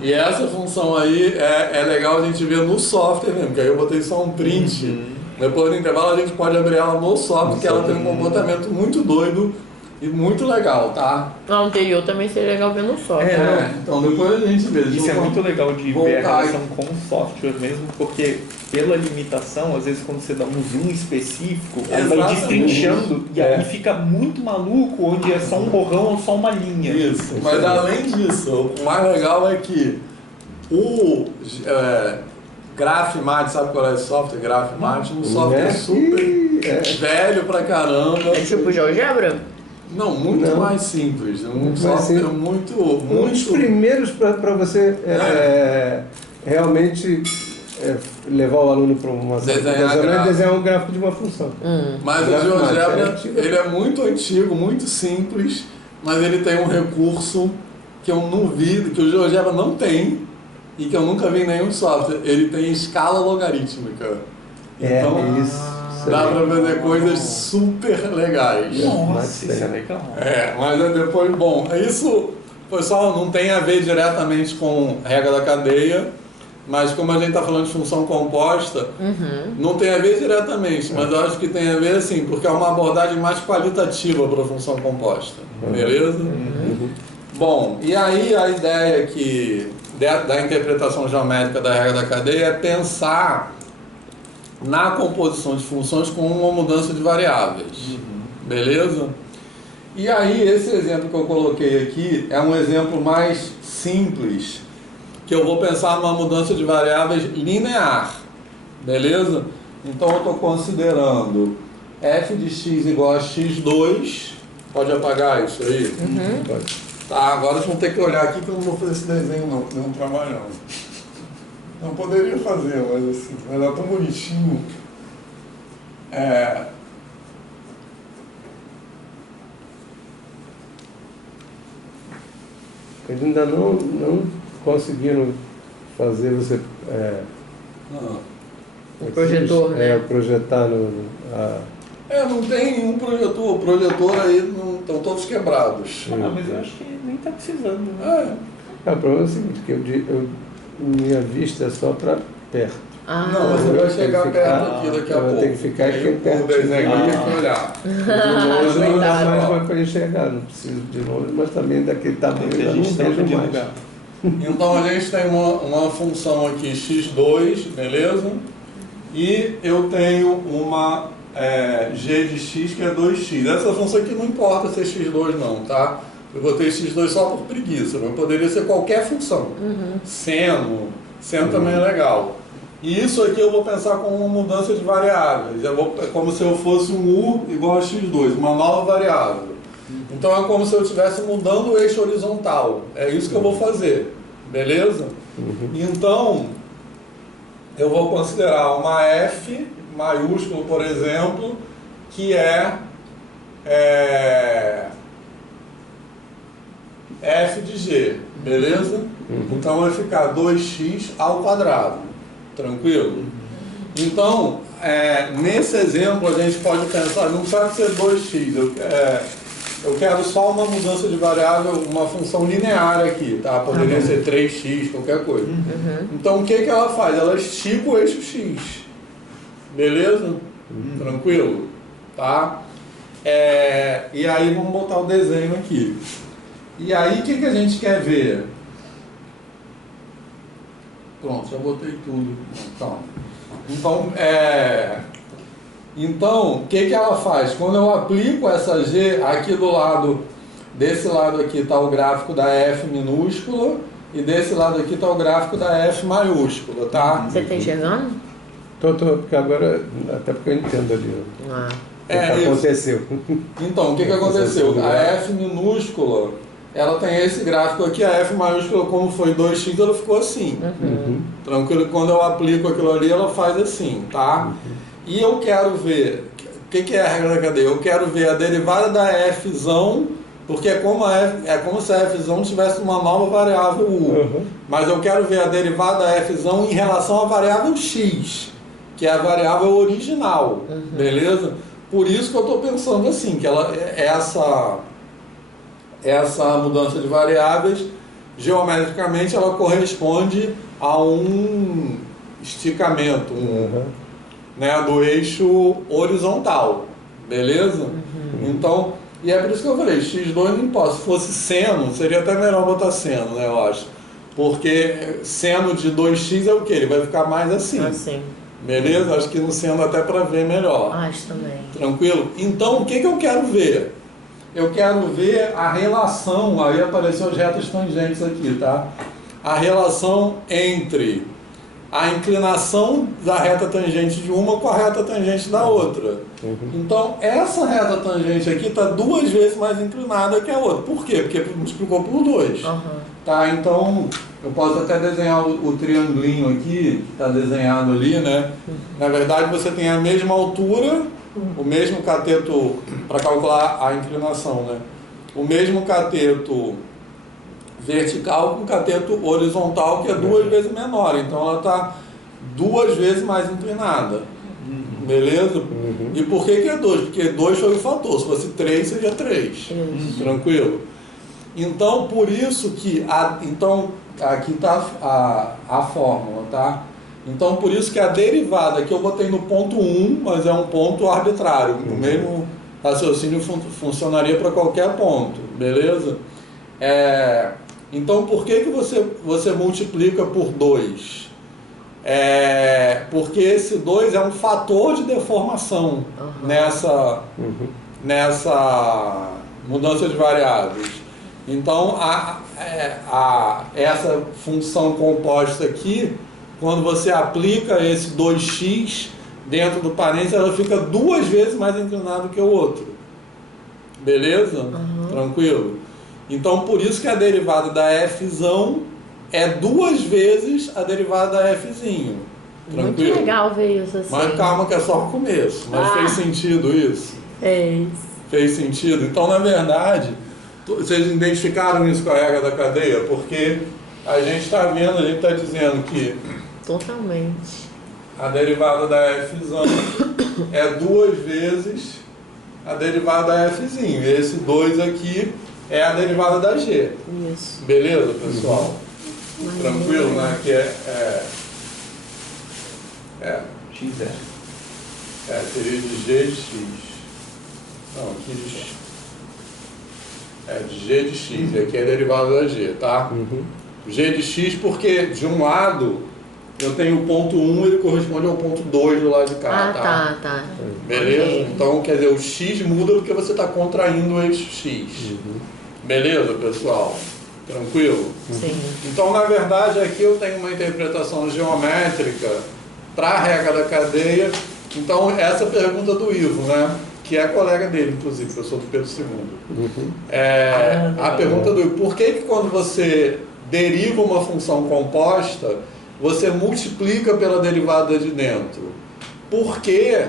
E essa função aí é legal a gente ver no software mesmo, que aí eu botei só um print Depois do intervalo a gente pode abrir ela no software, porque ela tem um comportamento muito doido e muito legal, tá? O anterior também seria legal ver no software. Então depois a gente vê. Isso é muito legal de ver a voltar relação com o software mesmo, porque pela limitação, às vezes quando você dá um zoom específico, ele vai Exatamente. destrinchando e aí fica muito maluco, onde é só um borrão ou só uma linha. Isso, mas além disso, o mais legal é que o Graphmate, sabe qual é esse software? Graphmate, um software super velho pra caramba. É tipo GeoGebra? Não, muito mais simples. Um software muito. Um dos primeiros para você realmente levar o aluno para uma desenhar um gráfico de uma função. Mas o GeoGebra, ele é muito antigo, muito simples, mas ele tem um recurso que eu não vi, que o GeoGebra não tem e que eu nunca vi em nenhum software. Ele tem escala logarítmica. Então, Isso. dá para fazer coisas super legais. Nossa, isso é legal. Mas depois, bom, isso, pessoal, não tem a ver diretamente com regra da cadeia, mas como a gente está falando de função composta, não tem a ver diretamente, mas eu acho que tem a ver assim, porque é uma abordagem mais qualitativa para a função composta, beleza? Bom, e aí a ideia da interpretação geométrica da regra da cadeia é pensar na composição de funções com uma mudança de variáveis, beleza? E aí esse exemplo que eu coloquei aqui é um exemplo mais simples, que eu vou pensar numa mudança de variáveis linear, beleza? Então eu estou considerando f de x igual a x2, pode apagar isso aí? Tá, agora vocês vão ter que olhar aqui que eu não vou fazer esse desenho não, porque eu não trabalho não poderia fazer, mas assim, vai dar tão bonitinho. Eles ainda não conseguiram fazer você Projetor, né? projetar não tem nenhum projetor. O projetor aí estão todos quebrados. Mas eu acho que nem está precisando, né? O problema é o seguinte, que minha vista é só para perto. Não, você vai chegar perto aqui daqui a pouco. Tem que ficar aqui perto. O desenho aqui tem que olhar. De longe não dá mais para enxergar, não preciso de longe, mas também daquele tamanho eu não vejo mais. Então a gente tem uma função aqui x2, beleza? E eu tenho uma g de x que é 2x. Essa função aqui não importa se é x2 não, tá? Eu botei x2 só por preguiça, mas poderia ser qualquer função. Seno também é legal. E isso aqui eu vou pensar como uma mudança de variáveis. É como se eu fosse um u igual a x2, uma nova variável. Então é como se eu estivesse mudando o eixo horizontal. É isso que eu vou fazer, beleza? Então eu vou considerar uma f maiúsculo, por exemplo, que f de g, beleza? Então vai ficar 2x ao quadrado. Tranquilo? Então, nesse exemplo a gente pode pensar, não precisa ser 2x, eu quero só uma mudança de variável, uma função linear aqui, tá? Poderia ser 3x, qualquer coisa. Então o que ela faz? Ela estica o eixo x, beleza? Tranquilo? Tá? E aí vamos botar o desenho aqui. E aí o que a gente quer ver? Pronto, já botei tudo. Então, o que ela faz? Quando eu aplico essa G, aqui do lado, desse lado aqui está o gráfico da F minúscula e desse lado aqui está o gráfico da F maiúscula, tá? Você está enxergando? Tô, porque agora, até porque eu entendo ali. O que aconteceu. Então, o que aconteceu? A F minúscula, ela tem esse gráfico aqui, a F maiúscula, como foi 2x, ela ficou assim. Tranquilo? Quando eu aplico aquilo ali, ela faz assim, tá? E eu quero ver, o que é a regra da cadeia? Eu quero ver a derivada da Fzão, porque é como se a Fzão tivesse uma nova variável U. Mas eu quero ver a derivada da Fzão em relação à variável x, que é a variável original, beleza? Por isso que eu estou pensando assim, que essa mudança de variáveis, geometricamente, ela corresponde a um esticamento, né, do eixo horizontal, beleza? Então, e é por isso que eu falei, x2 não importa, se fosse seno, seria até melhor botar seno, né, eu acho. Porque seno de 2x é o quê? Ele vai ficar mais assim. Assim. Beleza? Acho que no seno até para ver melhor. Acho também. Tranquilo? Então, o que eu quero ver? Eu quero ver a relação, aí apareceu as retas tangentes aqui, tá? A relação entre a inclinação da reta tangente de uma com a reta tangente da outra. Então, essa reta tangente aqui está 2 vezes mais inclinada que a outra. Por quê? Porque multiplicou por 2. Tá? Então, eu posso até desenhar o triangulinho aqui, que está desenhado ali, né? Na verdade, você tem a mesma altura, o mesmo cateto, para calcular a inclinação, né? O mesmo cateto vertical com cateto horizontal, que é 2 vezes menor. Então, ela está 2 vezes mais inclinada. Beleza? E por que é 2? Porque 2 foi o fator. Se fosse 3, seria 3. Tranquilo? Então, por isso que... então, aqui está a fórmula, tá? Então, por isso que a derivada que eu botei no ponto 1, mas é um ponto arbitrário. O mesmo raciocínio funcionaria para qualquer ponto. Beleza? Então, por que você multiplica por 2? Porque esse 2 é um fator de deformação nessa mudança de variáveis. Então, essa função composta aqui, quando você aplica esse 2x dentro do parênteses, ela fica 2 vezes mais inclinada que o outro. Beleza? Tranquilo? Então, por isso que a derivada da fzão é 2 vezes a derivada da fzinho. Tranquilo? Muito legal ver isso assim. Mas calma que é só o começo. Mas fez sentido isso? Fez. Fez sentido? Então, na verdade, vocês identificaram isso com a regra da cadeia? Porque a gente está vendo, a gente está dizendo que Totalmente. a derivada da fzão é 2 vezes a derivada da fzinho. E esse 2 aqui é a derivada da g. Isso. Beleza, pessoal? Tranquilo, né? Que x0. Seria de g de x. Não, aqui de x. De g de x. E aqui é a derivada da g, tá? G de x porque, de um lado, eu tenho o ponto 1, ele corresponde ao ponto 2 do lado de cá, tá. Beleza? Okay. Então, quer dizer, o x muda porque você está contraindo o eixo x. Beleza, pessoal? Tranquilo? Sim. Então, na verdade, aqui eu tenho uma interpretação geométrica para a regra da cadeia. Então, essa pergunta do Ivo, né? Que é colega dele, inclusive, que eu sou do Pedro II. A pergunta do Ivo, por que quando você deriva uma função composta, você multiplica pela derivada de dentro? Porque,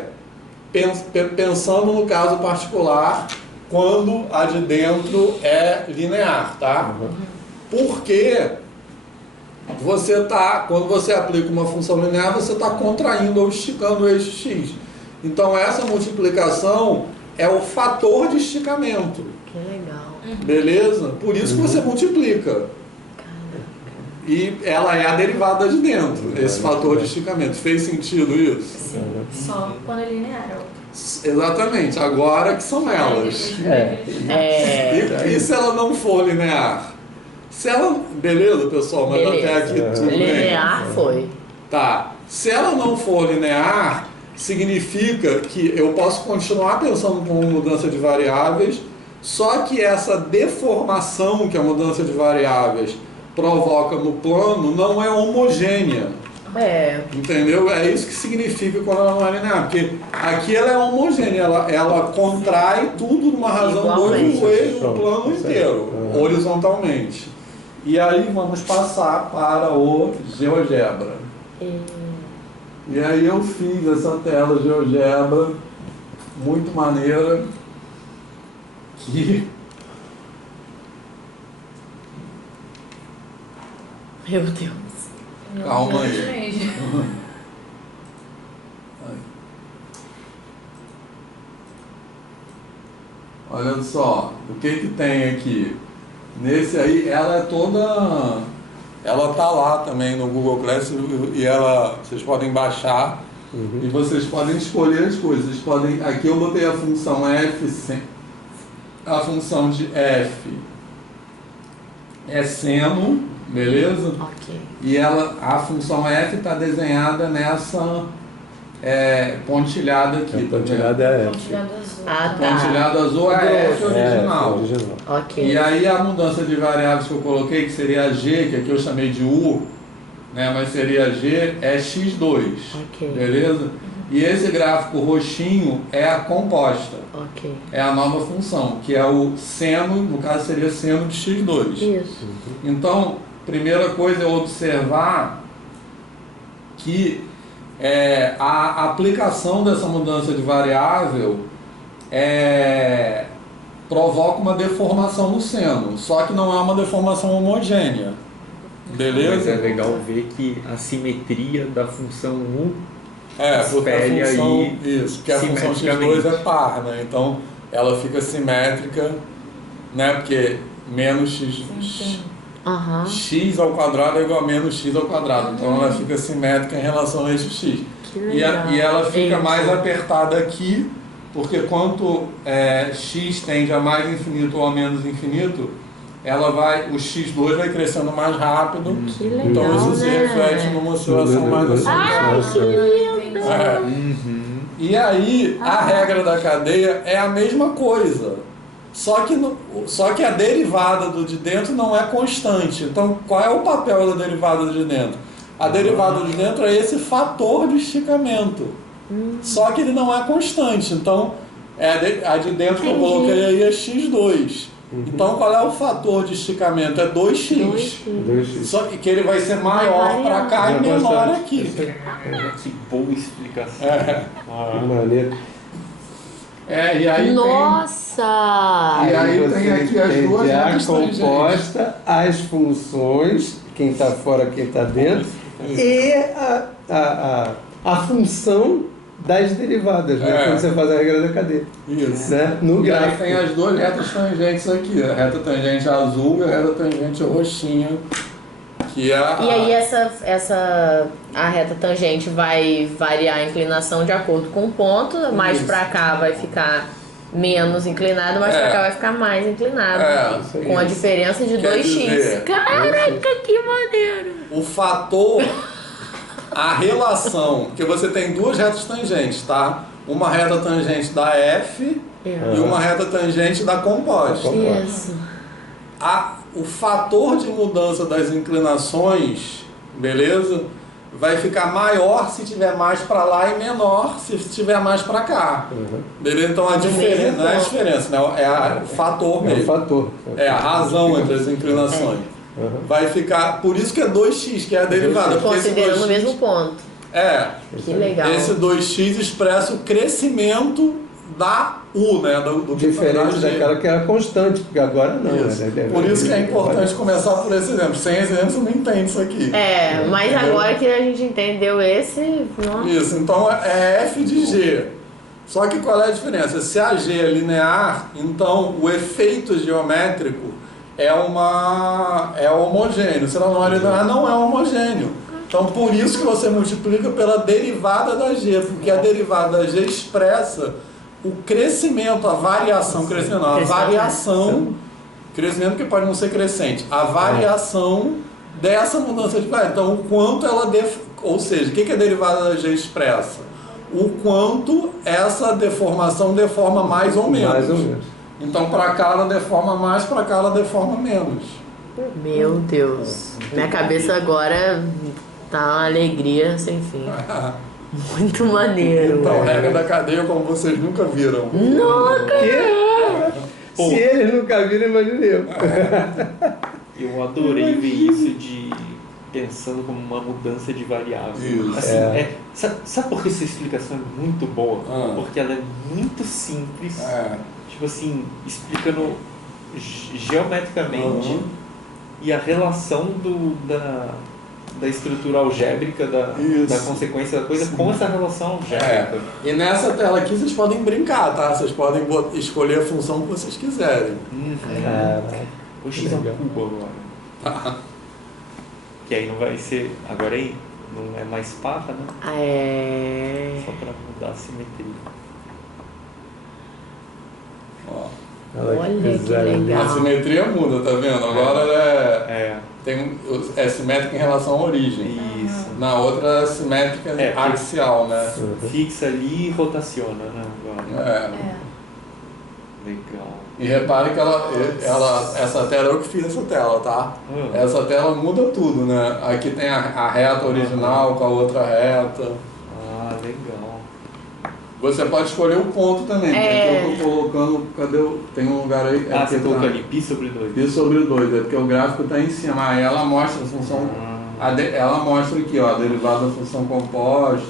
pensando no caso particular, quando a de dentro é linear, tá? Porque quando você aplica uma função linear, você está contraindo ou esticando o eixo x. Então, essa multiplicação é o fator de esticamento. Que legal. Beleza? Por isso que você multiplica. E ela é a derivada de dentro, esse fator de esticamento. Fez sentido isso? Só quando é linear. Exatamente, agora que são elas. E se ela não for linear? Beleza, pessoal, mas até aqui tudo bem. Linear foi. Tá. Se ela não for linear, significa que eu posso continuar pensando como mudança de variáveis, só que essa deformação que a mudança de variáveis provoca no plano não é homogênea. Entendeu? É isso que significa quando ela não é linear. Porque aqui ela é homogênea, ela contrai tudo numa razão 2 vezes no plano inteiro, horizontalmente. E aí vamos passar para o GeoGebra. E aí eu fiz essa tela GeoGebra muito maneira que... Meu Deus. Calma aí. Olha só, o que tem aqui? Nesse aí, ela é toda... Ela tá lá também no Google Classroom e vocês podem baixar E vocês podem escolher as coisas. Vocês podem, aqui eu botei a função f, a função de f é seno, beleza? Ok. E a função f está desenhada nessa pontilhada aqui. A pontilhada é F. Pontilhado azul. Ah, tá. Pontilhada azul é a f original. original. Ok. E aí a mudança de variáveis que eu coloquei, que seria a g, que aqui eu chamei de u, né, mas seria g, é x2, Ok. beleza? E esse gráfico roxinho é a composta, Ok. é a nova função, que é o seno, no caso seria seno de x2. Isso. Então, primeira coisa é observar que a aplicação dessa mudança de variável provoca uma deformação no seno, só que não é uma deformação homogênea. Beleza? Mas é legal ver que a simetria da função U Porque a espelha função, aí isso, porque a função x2 é par, né? Então ela fica simétrica, né? Porque menos x, Aham. x ao quadrado é igual a menos x ao quadrado. Então ela fica simétrica em relação a esse x. Que E, legal. e ela fica Gente. mais apertada aqui, porque quanto x tende a mais infinito ou a menos infinito, o x2 vai crescendo mais rápido. Que legal, Então isso se né? reflete numa oscilação mais acentuada. Ai, que lindo! E aí a regra da cadeia é a mesma coisa. Só que a derivada do de dentro não é constante. Então qual é o papel da derivada do de dentro? A derivada de dentro é esse fator de esticamento. Só que ele não é constante. Então a de dentro que eu coloquei aí é x2. Então qual é o fator de esticamento? É 2x. 2x. Só que ele vai ser maior para cá e menor aqui. Que boa explicação. Maneiro. E aí Nossa! E aí tem aqui as duas a retas tangentes. composta, as funções, quem está fora, quem está dentro, e a função das derivadas, né? Quando você faz a regra da cadeia. Isso. Né? No E aí gráfico. tem as duas retas tangentes aqui, a reta tangente azul e a reta tangente roxinha, que é E aí a reta tangente vai variar a inclinação de acordo com o ponto, mais Isso. pra cá vai ficar menos inclinado, mais pra cá vai ficar mais inclinado. Isso aí. Com a diferença de Quer 2x. dizer, Caraca, que maneiro! o fator, a relação, porque você tem duas retas tangentes, tá? Uma reta tangente da F e uma reta tangente da composta. Isso. O fator de mudança das inclinações, beleza? Vai ficar maior se tiver mais para lá e menor se tiver mais para cá. Beleza? Então a diferença não é a diferença, né? É o fator É o mesmo. fator. É a razão entre as inclinações. Vai ficar, por isso que é 2x, que é a derivada. porque esse Considerando o 2x mesmo ponto. Que legal. Esse 2x expressa o crescimento da U, né? Do Diferente G. daquela que era constante, porque agora não. Isso. Né? Por isso que é importante começar por esse exemplo. Sem exemplo, você não entende isso aqui. Mas agora que a gente entendeu esse, nossa. Isso, então é f de g. Só que qual é a diferença? Se a g é linear, então o efeito geométrico é homogêneo. Se ela não é linear, não é homogêneo. Então por isso que você multiplica pela derivada da g, porque a Derivada da g expressa o crescimento, a variação, crescimento não, a variação, crescimento que pode não ser crescente, a variação dessa mudança de variação. Então, o quanto ela, ou seja, o que a derivada da g expressa? O quanto essa deformação deforma mais ou menos. Mais ou menos. Então, para cá ela deforma mais, para cá ela deforma menos. Meu Deus. Minha cabeça agora tá uma alegria sem fim. Muito maneiro. Então, regra da cadeia como vocês nunca viram. Se eles nunca viram, imagine eu. Eu adorei ver isso pensando como uma mudança de variável. Isso. Assim, sabe por que essa explicação é muito boa? Porque ela é muito simples. Tipo assim, explicando geometricamente e a relação da estrutura algébrica da consequência da coisa com essa relação algébrica. E nessa tela aqui vocês podem brincar, tá? Vocês podem escolher a função que vocês quiserem. Vou x ao cubo agora. Que aí não vai ser... Agora é não é mais parra, né? É. Só para mudar a simetria. Ó, Olha que bizarro. legal. a simetria muda, tá vendo? Agora ela é simétrica em relação à origem. Isso. Na outra é simétrica É, porque- axial, né? Fixa ali e rotaciona, né? Agora. É. Legal. E repare que essa tela, eu que fiz essa tela, tá? Essa tela muda tudo, né? Aqui tem a reta original com a outra reta. Ah, legal. Você pode escolher o ponto também, porque É. aqui eu tô colocando, tem um lugar aí, Ah, você porque colocou tá ali π sobre 2. π sobre 2, é porque o gráfico tá em cima, aí ela mostra a função, ela mostra aqui, ó, a derivada da função composta,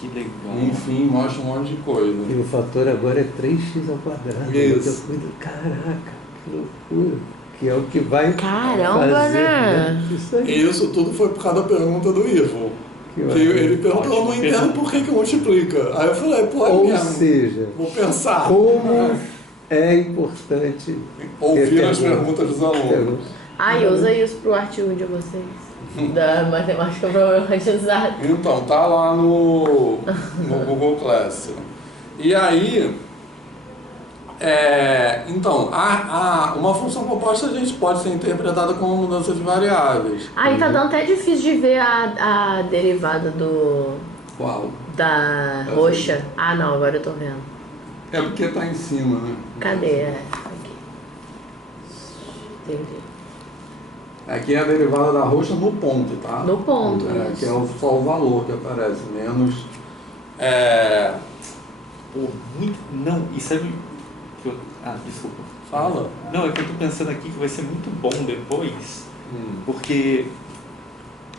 Que legal. enfim, mostra um monte de coisa. E o fator agora é 3x ao quadrado. Isso. Caraca, que loucura. Que é o que vai Caramba, fazer, né? Isso aí. E isso tudo foi por causa da pergunta do Ivo. Que Que maravilha. ele perguntou, eu não Ótimo, entendo pergunta. por que multiplica. Aí eu falei, pô, é Ou mesmo. seja, Vou pensar. como é importante Ouvir ter as perguntas dos alunos. Ai, usa isso pro artigo de vocês. Da matemática problematizada. Então, tá lá no Google Classroom. E aí, então, uma função composta a gente pode ser interpretada como mudança de variáveis. Aí tá dando até difícil de ver a derivada Qual? da roxa. Ah, não, agora eu tô vendo. É porque tá em cima, né? Cadê? Aqui. Entendi. Aqui é a derivada da roxa no ponto, tá? No ponto. Que é só o valor que aparece, menos... Pô, muito. Não, e sabe. Que eu... Ah, desculpa. Fala. Não, é que eu tô pensando aqui que vai ser muito bom depois, porque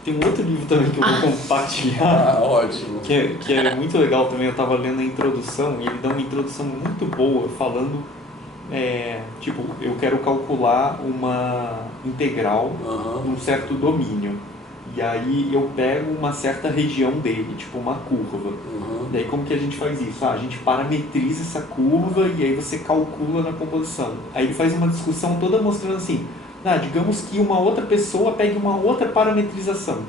tem um outro livro também que eu vou compartilhar. Ótimo. Que é muito legal também, eu estava lendo a introdução e ele dá uma introdução muito boa falando, tipo, eu quero calcular uma integral num certo domínio. E aí eu pego uma certa região dele, tipo uma curva. E aí como que a gente faz isso? A gente parametriza essa curva e aí você calcula na composição. Aí ele faz uma discussão toda mostrando assim, digamos que uma outra pessoa pegue uma outra parametrização.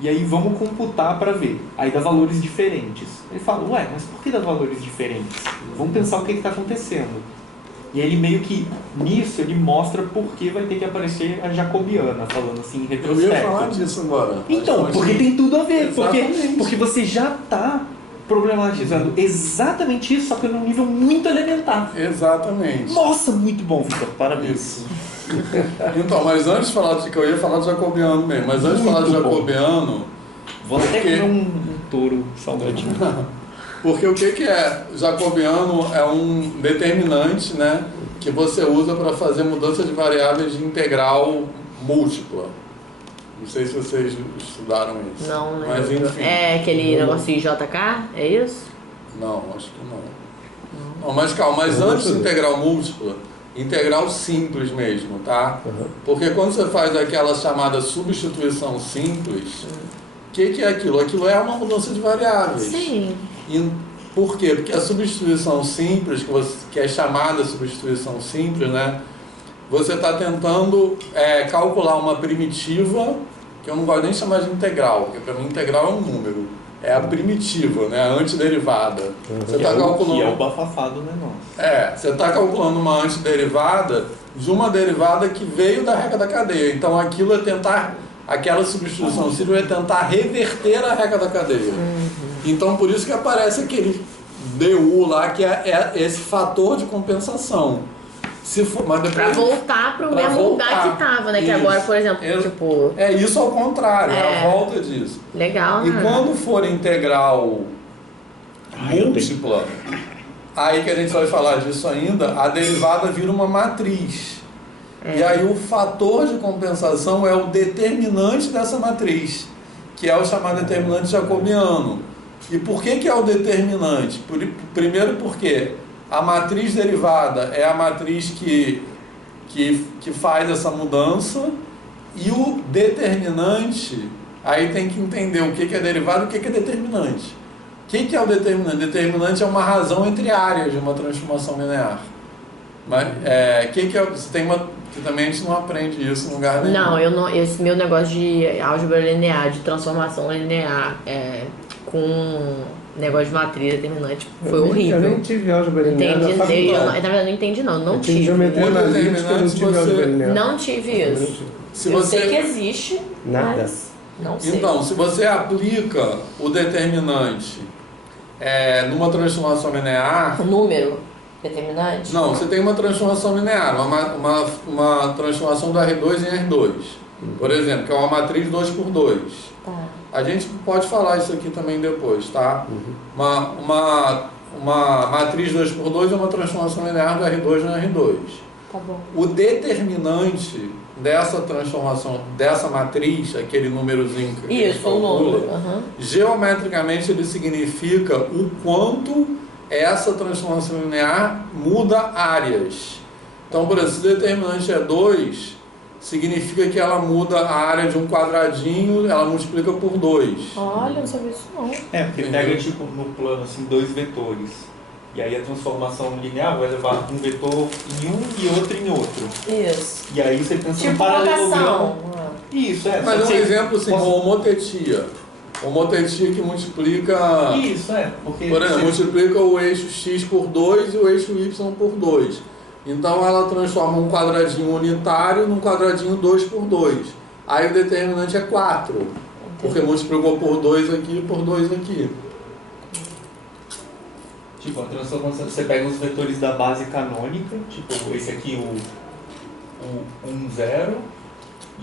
E aí vamos computar para ver. Aí dá valores diferentes. Ele fala, ué, mas por que dá valores diferentes? Vamos pensar o que está acontecendo. E ele meio que, nisso, ele mostra por que vai ter que aparecer a jacobiana, falando assim, em Eu ia falar retrospecto. disso agora. Então, porque tem tudo a ver. Exatamente. Porque você já está problematizando exatamente isso, só que num nível muito elementar. Exatamente. Nossa, muito bom, Vitor. Parabéns. Isso. Então, mas antes de falar que eu ia falar do jacobiano mesmo, mas antes de falar do Muito bom. jacobiano, Vou até Porque- comer um touro salgadinho. porque o que é? Jacobiano é um determinante, né, que você usa para fazer mudança de variáveis de integral múltipla. Não sei se vocês estudaram isso. Não, né? Mas enfim. É aquele negocinho JK? É isso? Não, acho que não. Não, mas calma, mas antes de integral múltipla, integral simples mesmo, tá? Porque quando você faz aquela chamada substituição simples, o que é aquilo? Aquilo é uma mudança de variáveis. Sim. E por quê? Porque a substituição simples, que é chamada substituição simples, né? Você está tentando calcular uma primitiva, que eu não gosto nem de chamar de integral, porque para mim integral é um número. É a primitiva, né? A antiderivada. Você está calculando... Que é o bafafá do negócio. Você está calculando uma antiderivada de uma derivada que veio da regra da cadeia. Então aquilo é tentar, aquela substituição simples é tentar reverter a regra da cadeia. Então por isso que aparece aquele DU lá, que é esse fator de compensação. Se for, mas depois, Pra voltar pro Pra mesmo lugar voltar. que tava, né? Que Isso. agora, por exemplo, tipo... é isso ao contrário, é a volta disso. Legal, E né? quando for integral múltipla, aí que a gente vai falar disso ainda, a derivada vira uma matriz. E aí o fator de compensação é o determinante dessa matriz, que é o chamado determinante jacobiano. E por que é o determinante? Primeiro porque a matriz derivada é a matriz que faz essa mudança, e o determinante, aí tem que entender o que é derivada e o que é determinante. O que é o determinante? Determinante é uma razão entre áreas de uma transformação linear. Mas que é, você tem uma... Que também a gente não aprende isso em lugar nenhum. Não, eu não. Esse meu negócio de álgebra linear, de transformação linear, com negócio de matriz determinante, foi horrível. Eu nem tive álgebra linear Entendi, na faculdade. na verdade não entendi não Eu tive tive. geometria Muito analítica, eu não tive determinante, álgebra linear. Não tive isso. Se Eu você... sei que existe, Nada. mas não sei. Então, se você aplica o determinante numa transformação linear... O número determinante? Não, você tem uma transformação linear, uma transformação do R2 em R2. Por exemplo, que é uma matriz 2x2. Tá. A gente pode falar isso aqui também depois, tá? Uma matriz 2x2 é uma transformação linear do R2 no R2. Tá bom. O determinante dessa transformação, dessa matriz, aquele númerozinho que a gente Isso, o número. calcula, Uhum. geometricamente ele significa o quanto essa transformação linear muda áreas. Então, por exemplo, se o determinante é 2, significa que ela muda a área de um quadradinho, ela multiplica por 2. Olha, não sabia isso não. Porque pega tipo no plano assim, dois vetores. E aí a transformação linear vai levar um vetor em um e outro em outro. Isso. E aí você pensa Tipo no paralelogramo. rotação. Isso, Mas um exemplo assim, posso- homotetia. Homotetia que multiplica... Isso, porque Por exemplo, multiplica o eixo x por 2 e o eixo y por 2. Então ela transforma um quadradinho unitário num quadradinho 2 por 2. Aí o determinante é 4. Porque multiplicou por 2 aqui e por 2 aqui. Tipo, a transformação, você pega os vetores da base canônica, tipo esse aqui o 1, 0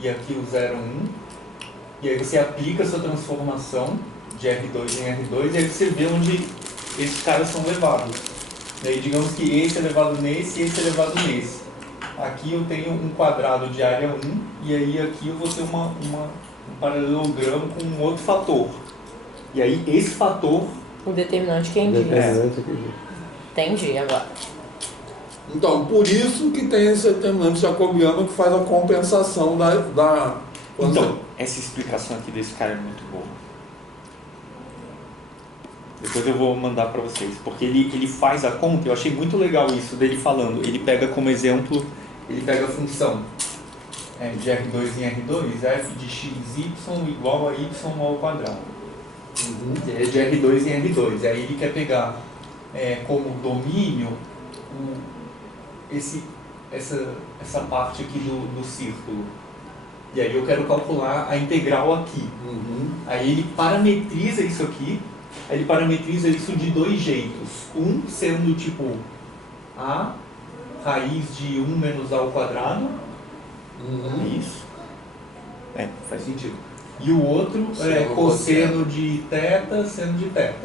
e aqui o 0, 1. E aí você aplica essa transformação de R2 em R2 e aí você vê onde esses caras são levados. E aí digamos que esse é levado nesse e esse é levado nesse. Aqui eu tenho um quadrado de área 1 e aí aqui eu vou ter um paralelogramo com um outro fator. E aí esse fator... O determinante quem diz. Determinante aqui. Entendi agora. Então, por isso que tem esse determinante jacobiano que faz a compensação da Então, essa explicação aqui desse cara é muito boa. Depois eu vou mandar para vocês, porque ele faz a conta, eu achei muito legal isso dele falando. Ele pega como exemplo, ele pega a função de R2 em R2, f de xy igual a y ao quadrado. É de R2 em R2. Aí ele quer pegar como domínio essa parte aqui do círculo. E aí eu quero calcular a integral aqui. Aí ele parametriza isso aqui. Aí ele parametriza isso de dois jeitos. Um sendo tipo a raiz de 1 menos a ao quadrado. Isso. Faz sentido. E o outro é cosseno de θ, seno de θ.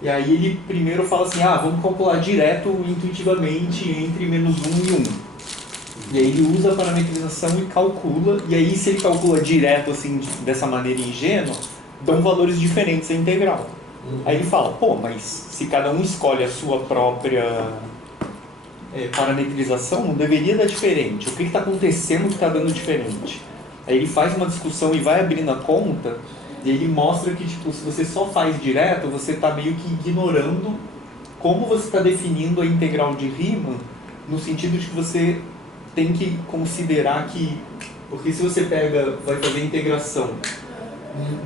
E aí ele primeiro fala assim, vamos calcular direto, intuitivamente, entre menos 1 e 1. E aí ele usa a parametrização e calcula, e aí se ele calcula direto assim, dessa maneira ingênua, dão valores diferentes à integral. Aí ele fala, mas se cada um escolhe a sua própria parametrização, não deveria dar diferente. O que está acontecendo que está dando diferente? Aí ele faz uma discussão e vai abrindo a conta, e ele mostra que tipo, se você só faz direto, você está meio que ignorando como você está definindo a integral de Riemann, no sentido de que você tem que considerar que, porque se você vai fazer a integração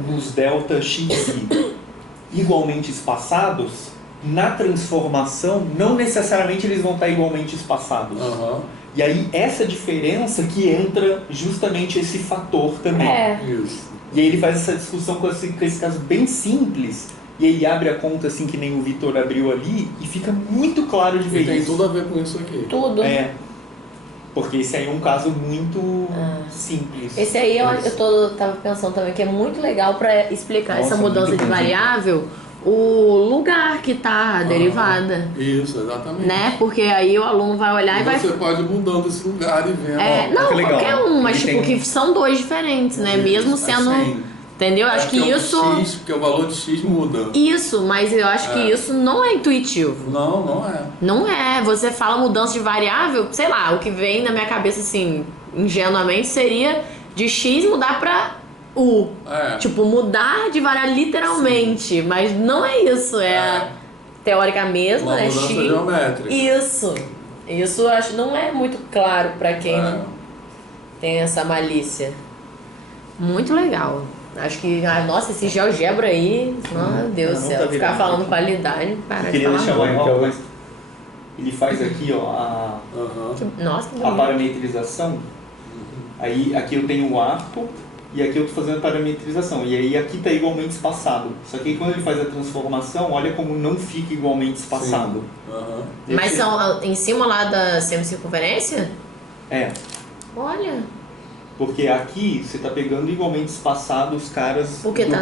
nos delta x igualmente espaçados, na transformação, não necessariamente eles vão estar igualmente espaçados. E aí, essa diferença que entra justamente esse fator também. Isso. E aí ele faz essa discussão com esse caso bem simples, e aí abre a conta assim que nem o Vitor abriu ali, e fica muito claro de ver E tem isso. tudo a ver com isso aqui. Tudo. Porque esse aí é um caso muito simples. Esse aí tava pensando também que é muito legal para explicar essa Nossa, mudança muito de bom, variável, o lugar que tá a derivada. Isso, exatamente. Né? Porque aí o aluno vai olhar e vai... Você pode ir mudando esse lugar e vendo. não, que legal. qualquer um, mas Ele tipo, tem- que são dois diferentes, né? Mesmo sendo... Assim, Entendeu? Acho que isso... X, porque o valor de X muda. Isso, mas eu acho que isso não é intuitivo. Não, não é. Não é. Você fala mudança de variável, sei lá, o que vem na minha cabeça, assim, ingenuamente, seria de X mudar pra U. Tipo, mudar de variável literalmente. Mas não é isso. teórica mesmo, Uma né? mudança Xi. geométrica. Isso eu acho não é muito claro para quem tem essa malícia. Muito legal. Acho que, nossa, esse GeoGebra aí, meu Deus do céu, ficar falando qualidade, parar de Queria falar deixar muito. legal, mas ele faz aqui, ó, Nossa, que a bonito. parametrização. Aí aqui eu tenho o arco e aqui eu estou fazendo a parametrização. E aí aqui está igualmente espaçado. Só que aí quando ele faz a transformação, olha como não fica igualmente espaçado. Mas são em cima lá da semicircunferência? É. Olha. Porque aqui você está pegando igualmente espaçado os caras Porque tá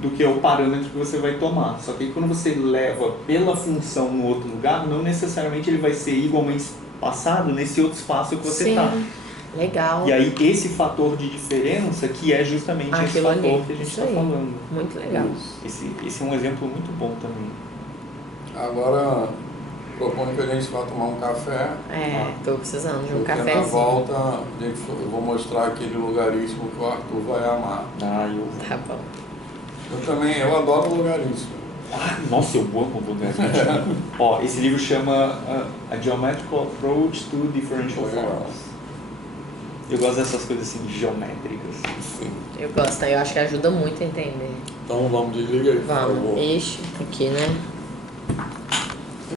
do que é o parâmetro que você vai tomar. Só que aí quando você leva pela função no outro lugar, não necessariamente ele vai ser igualmente espaçado nesse outro espaço que você está. Legal. E aí esse fator de diferença que é justamente esse Aquilo fator ali. que a gente Isso está aí. falando. Muito legal. Esse é um exemplo muito bom também. Agora, proponho que a gente vá tomar um café. Tô precisando de um Porque na cafezinho. volta eu vou mostrar aquele lugaríssimo que o Arthur vai amar. Tá bom. Eu adoro lugaríssimo. Nossa, eu amo lugaríssimo. Ó, esse livro chama A Geometrical Approach to Differential Forms. Eu gosto dessas coisas assim, geométricas. Sim. Eu gosto, eu acho que ajuda muito a entender. Então vamos desligar aí, por favor. Vamos. Ixi, aqui, né?